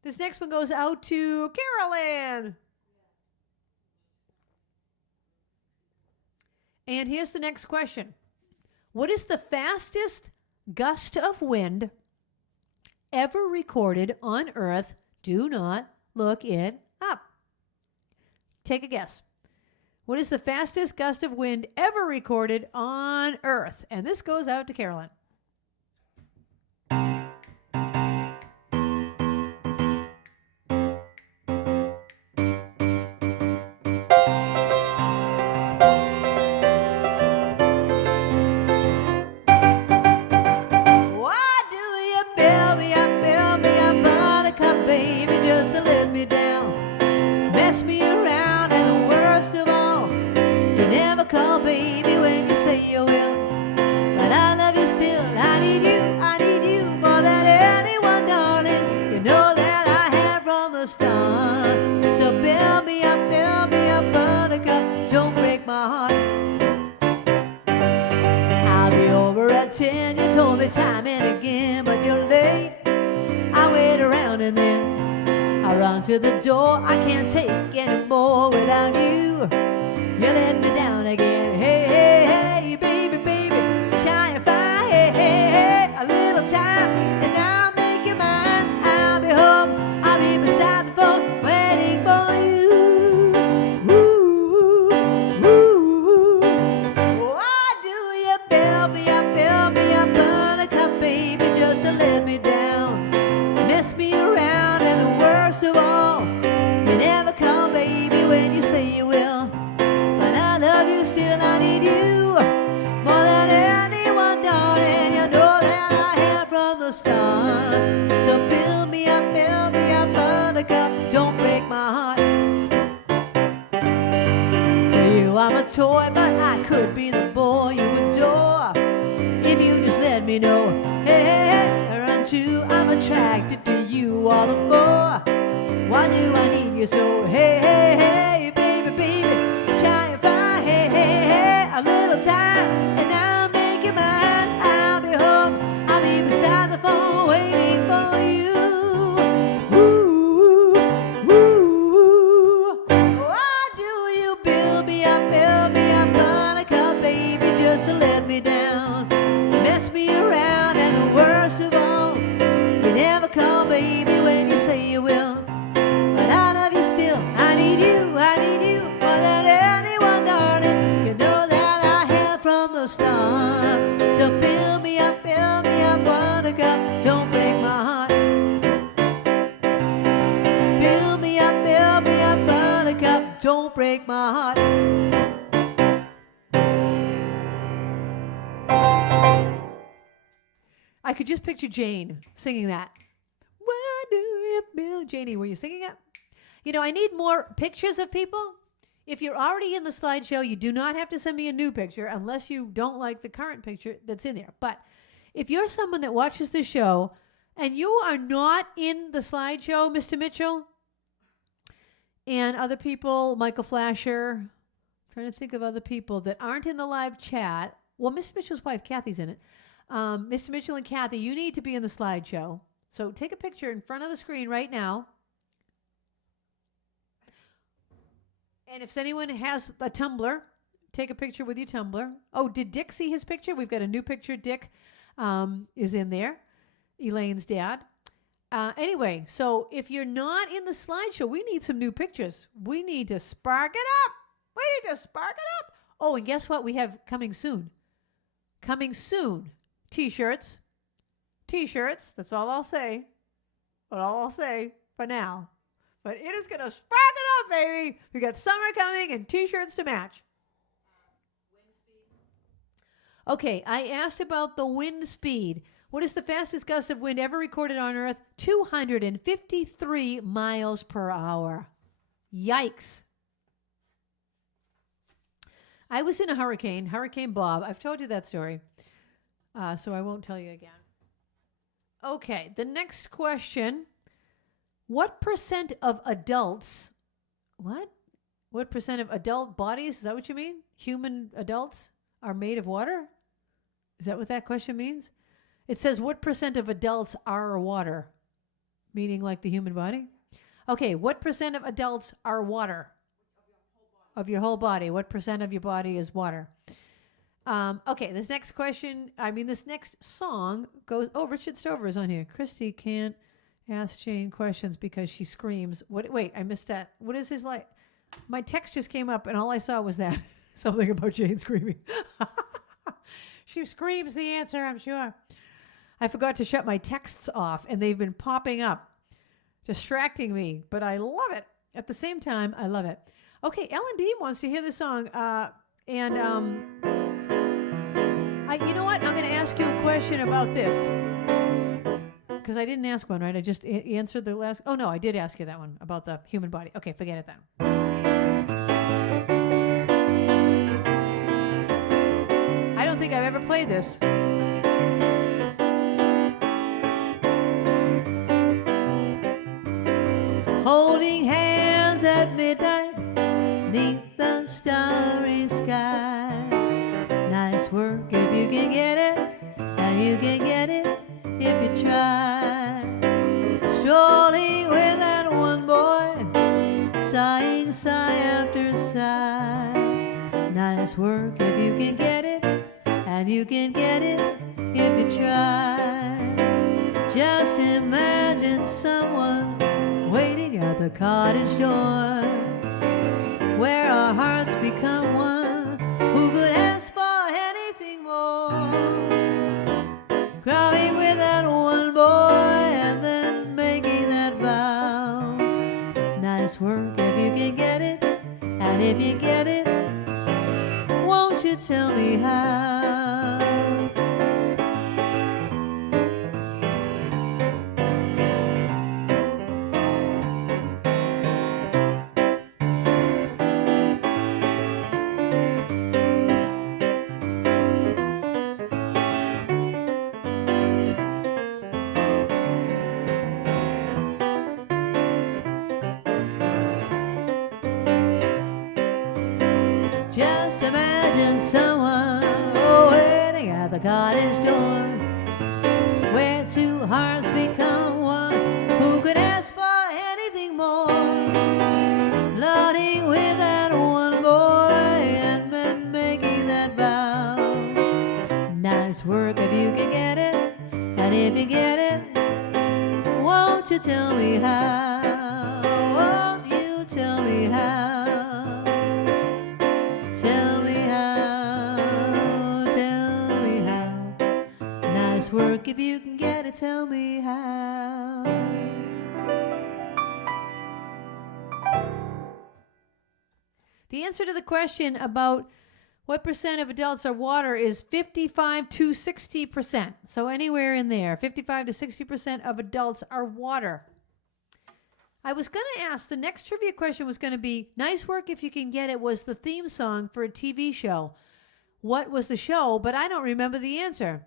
This next one goes out to Carole. And here's the next question. What is the fastest gust of wind ever recorded on Earth? Do not look it up. Take a guess. What is the fastest gust of wind ever recorded on Earth? And this goes out to Carolyn. Time and again, but you're late. I wait around and then I run to the door. I can't take any more without you. You let me down again. Hey, hey, hey, baby, baby, try and find a little time, and I'll make you mine. I'll be home. I'll be beside the phone, waiting for you. Ooh, ooh, ooh. Why do you build me up, baby, just to let me down, mess me around, and the worst of all, you never come, baby, when you say you will. But I love you still, I need you more than anyone, darling. You know that I have from the start. So build me up, buttercup, don't break my heart. To you I'm a toy, but I could be the boy true, I'm attracted to you all the more. Why do I need you so? Hey, hey, hey, baby, baby, try and find, hey, hey, hey, a little time, and I'll make you mine. I'll be home, I'll be beside the phone waiting for you. Ooh, ooh, why do you build me up, buttercup, baby, just to let me down, mess me around, and the worst of all, you never call, baby, when you say you will. But I love you still, I need you more than anyone, darling. You know that I have from the start. So build me up, buttercup, don't break my heart. Build me up, buttercup, don't break my heart. I could just picture Jane singing that. Why do you build? Janie, were you singing it? You know, I need more pictures of people. If you're already in the slideshow, you do not have to send me a new picture unless you don't like the current picture that's in there. But if you're someone that watches the show and you are not in the slideshow, Mr. Mitchell, and other people, Michael Flasher, trying to think of other people that aren't in the live chat. Well, Mr. Mitchell's wife, Kathy's in it. Mr. Mitchell and Kathy, you need to be in the slideshow. So take a picture in front of the screen right now. And if anyone has a Tumblr, take a picture with your Tumblr. Oh, did Dick see his picture? We've got a new picture. Dick is in there. Elaine's dad. Anyway, so if you're not in the slideshow, we need some new pictures. We need to spark it up. Oh, and guess what we have coming soon? T-shirts. That's all I'll say. But all I'll say for now. But it is going to spark it up, baby. We got summer coming and T-shirts to match. Wind speed. Okay, I asked about the wind speed. What is the fastest gust of wind ever recorded on Earth? 253 miles per hour. Yikes. I was in a hurricane, Hurricane Bob. I've told you that story, so I won't tell you again. Okay, the next question. What percent of adults, what percent of adult bodies, is that what you mean? Human adults are made of water? Is that what that question means? It says what percent of adults are water? Meaning like the human body? Okay, what percent of adults are water? Of your whole body. What percent of your body is water? Okay, this next song goes, Richard Stover is on here. Christy can't ask Jane questions because she screams. Wait, I missed that. What is his like? My text just came up and all I saw was that. Something about Jane screaming. She screams the answer, I'm sure. I forgot to shut my texts off and they've been popping up, distracting me, but I love it. At the same time, I love it. Okay, Ellen Dean wants to hear the song, you know what? I'm going to ask you a question about this. Because I didn't ask one, right? I just answered the last... Oh, no, I did ask you that one about the human body. Okay, forget it then. I don't think I've ever played this. Holding hands at midnight 'neath the starry sky. Nice work if you can get it, and you can get it if you try. Strolling with that one boy, sighing sigh after sigh. Nice work if you can get it, and you can get it if you try. Just imagine someone waiting at the cottage door, where our hearts become one. Who could ask for anything more? Crying with that one boy and then making that vow. Nice work if you can get it, and if you get it, won't you tell me how? a cottage door where two hearts become one. Who could ask for anything more? Floating with that one boy and then making that vow. Nice work if you can get it, and if you get it, won't you tell me how? Won't you tell me how? Tell me how, tell me how. Nice work if you can get it, tell me how. The answer to the question about what percent of adults are water is 55 to 60%. So anywhere in there, 55 to 60% of adults are water. I was going to ask, the next trivia question was going to be, Nice Work If You Can Get It was the theme song for a TV show. What was the show? But I don't remember the answer.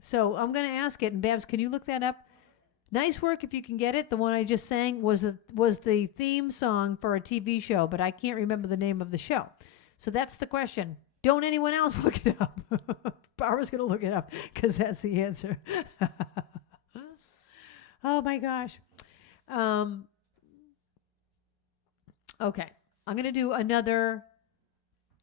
So I'm going to ask it. And Babs, can you look that up? Nice Work If You Can Get It, the one I just sang, was the theme song for a TV show, but I can't remember the name of the show. So that's the question. Don't anyone else look it up. Barbara's going to look it up because that's the answer. Oh, my gosh. Okay, I'm going to do another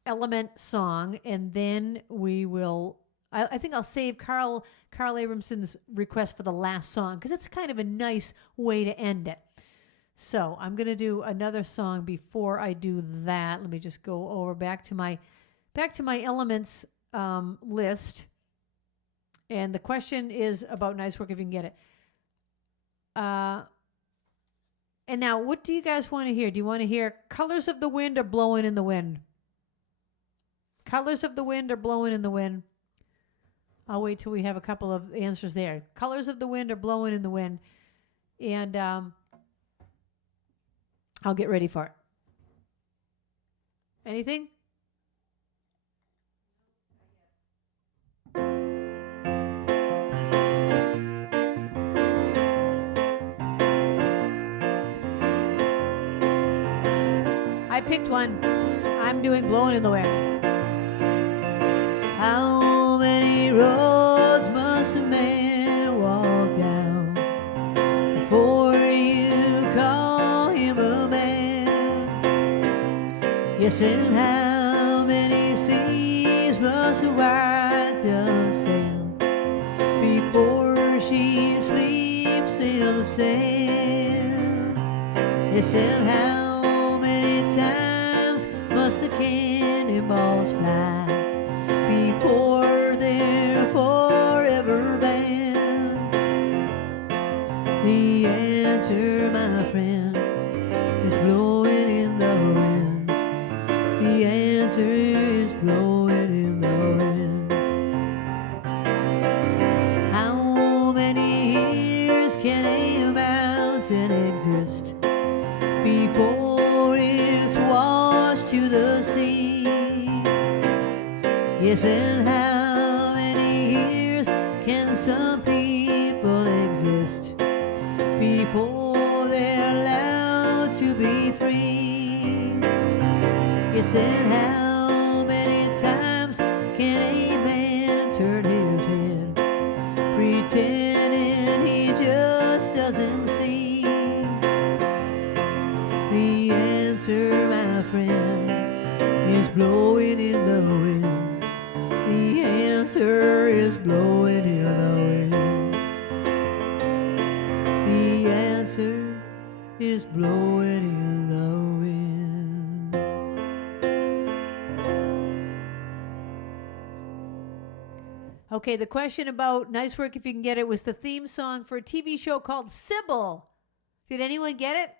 Element song, and then we will, I think I'll save Carl Abramson's request for the last song, because it's kind of a nice way to end it. So I'm going to do another song before I do that. Let me just go over back to my Elements list. And the question is about Nice Work If You Can Get It. And now, what do you guys want to hear? Do you want to hear Colors of the Wind or Blowing in the Wind? Colors of the Wind or Blowing in the Wind? I'll wait till we have a couple of answers there. Colors of the Wind or Blowing in the Wind? And I'll get ready for it. Anything? I picked one. I'm doing Blowing in the Wind. How many roads must a man walk down before you call him a man? Yes, and how many seas must a white dove sail before she sleeps in the sand? Yes, and how times must the cannonballs fly before they're forever banned? The answer, my friend, is blowing in the wind. The answer is blowing in the wind. How many years can a mountain exist before it's washed to the sea? Yes, and how many years can some people exist before they're allowed to be free? Yes, and how many times can a man turn his head pretending he just doesn't see? The answer, my friend, is blowing in the wind. The answer is blowing in the wind. The answer is blowing in the wind. Okay, the question about Nice Work If You Can Get It was the theme song for a TV show called Sybil. Did anyone get it?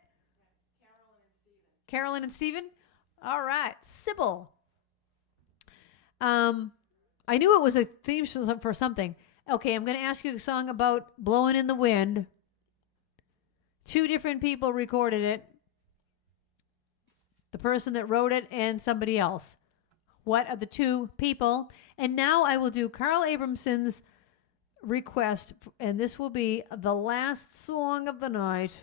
Carolyn and Steven? All right. Sybil. I knew it was a theme song for something. Okay, I'm going to ask you a song about Blowing in the Wind. 2 different people recorded it. The person that wrote it and somebody else. What are the 2 people? And now I will do Carl Abramson's request, and this will be the last song of the night.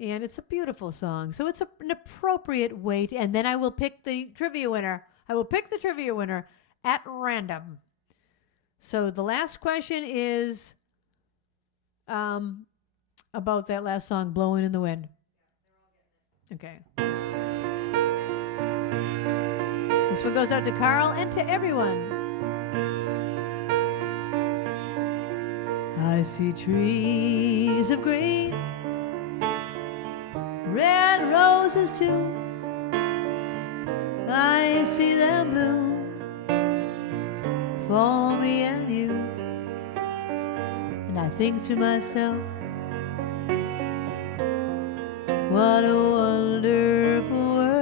And it's a beautiful song. So it's an appropriate way to, and then I will pick the trivia winner. I will pick the trivia winner at random. So the last question is about that last song, Blowing in the Wind. Okay. This one goes out to Carl and to everyone. I see trees of green, red roses too. I see them bloom for me and you. And I think to myself, what a wonderful world.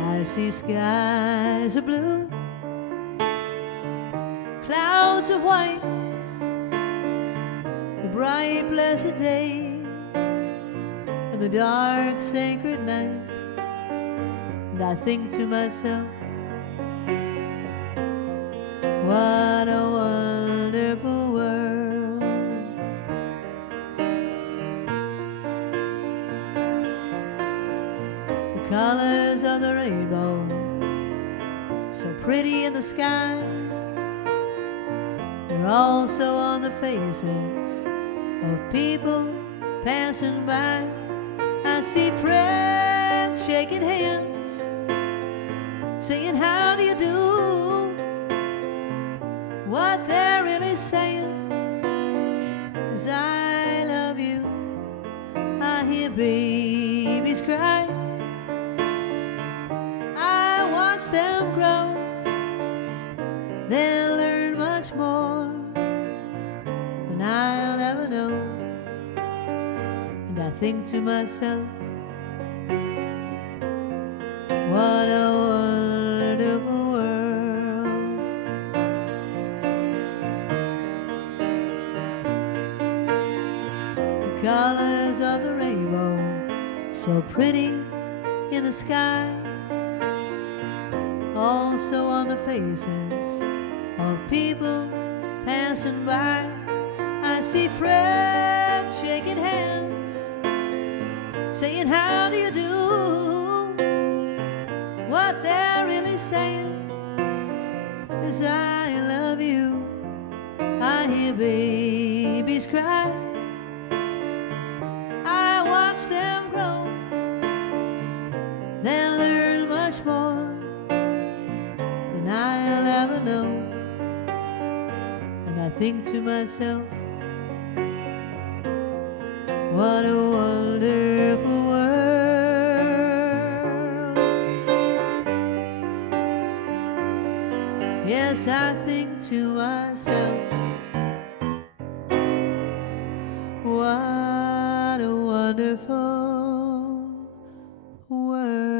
I see skies of blue, clouds of white, the bright blessed day and the dark sacred night. And I think to myself, what a wonderful world. The colors of the rainbow, so pretty in the sky, are also on the faces of people passing by. I see friends shaking hands, saying how do you do. What they're really saying is I love you. I hear babies cry, I watch them grow. They'll learn much more than I'll ever know. And I think to myself, what a wonderful world. The colors of the rainbow, so pretty in the sky, also on the faces of people passing by. I see friends shaking hands, saying how do you do. What they're really saying is I love you. I hear babies cry, I watch them grow. They'll learn much more than I'll ever know. And I think to myself, what a wonderful world. Yes, I think to myself, what a wonderful world.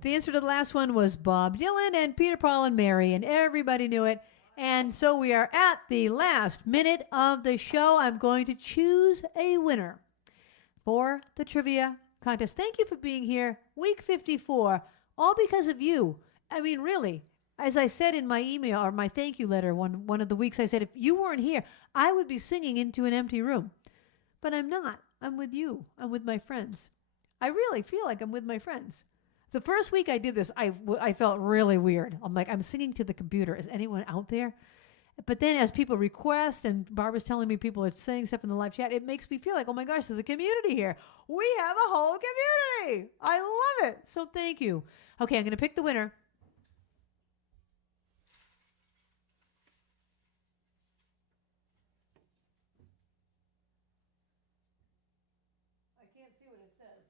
The answer to the last one was Bob Dylan and Peter, Paul, and Mary, and everybody knew it. And so we are at the last minute of the show. I'm going to choose a winner for the trivia contest. Thank you for being here. Week 54, all because of you. I mean, really, as I said in my email or my thank you letter one of the weeks, I said, if you weren't here, I would be singing into an empty room. But I'm not. I'm with you. I'm with my friends. I really feel like I'm with my friends. The first week I did this, I felt really weird. I'm like, I'm singing to the computer. Is anyone out there? But then as people request, and Barbara's telling me people are saying stuff in the live chat, it makes me feel like, oh my gosh, there's a community here. We have a whole community. I love it. So thank you. Okay, I'm going to pick the winner. I can't see what it says.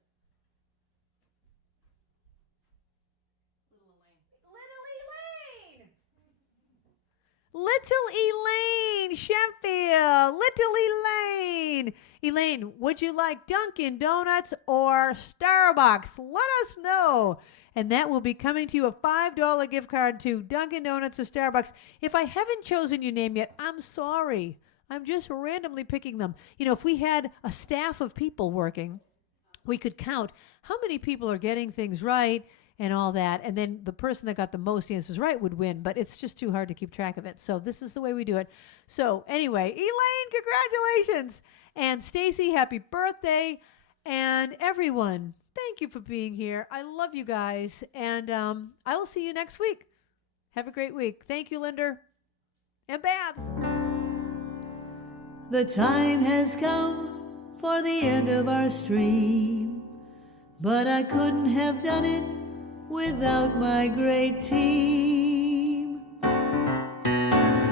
Little Elaine Sheffield. Little Elaine. Elaine, would you like Dunkin' Donuts or Starbucks? Let us know. And that will be coming to you, a $5 gift card to Dunkin' Donuts or Starbucks. If I haven't chosen your name yet, I'm sorry. I'm just randomly picking them. You know, if we had a staff of people working, we could count how many people are getting things right and all that. And then the person that got the most answers right would win, but it's just too hard to keep track of it. So this is the way we do it. So anyway, Elaine, congratulations. And Stacy, happy birthday. And everyone, thank you for being here. I love you guys. And I will see you next week. Have a great week. Thank you, Linder. And Babs. The time has come for the end of our stream, but I couldn't have done it without my great team.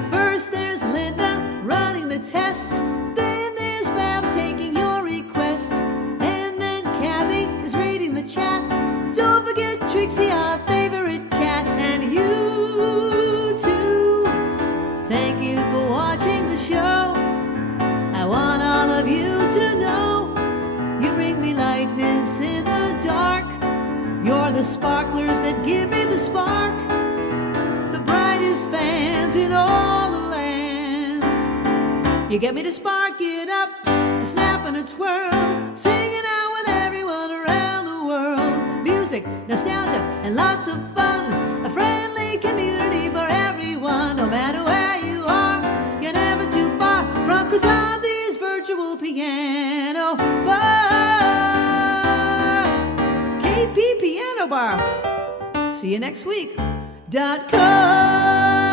First there's Linda running the tests, then there's Babs taking your requests, and then Kathy is reading the chat. Don't forget Trixie, our favorite cat, and you too. Thank you for watching the show. I want all of you to know you bring me lightness in the dark. You're the sparklers that give me the spark, the brightest fans in all the lands. You get me to spark it up, a snap and a twirl, singing out with everyone around the world. Music, nostalgia, and lots of fun, a friendly community for everyone. No matter where you are, you're never too far from Krisanthi's virtual piano bar. KP Piano Bar. See you next week. .com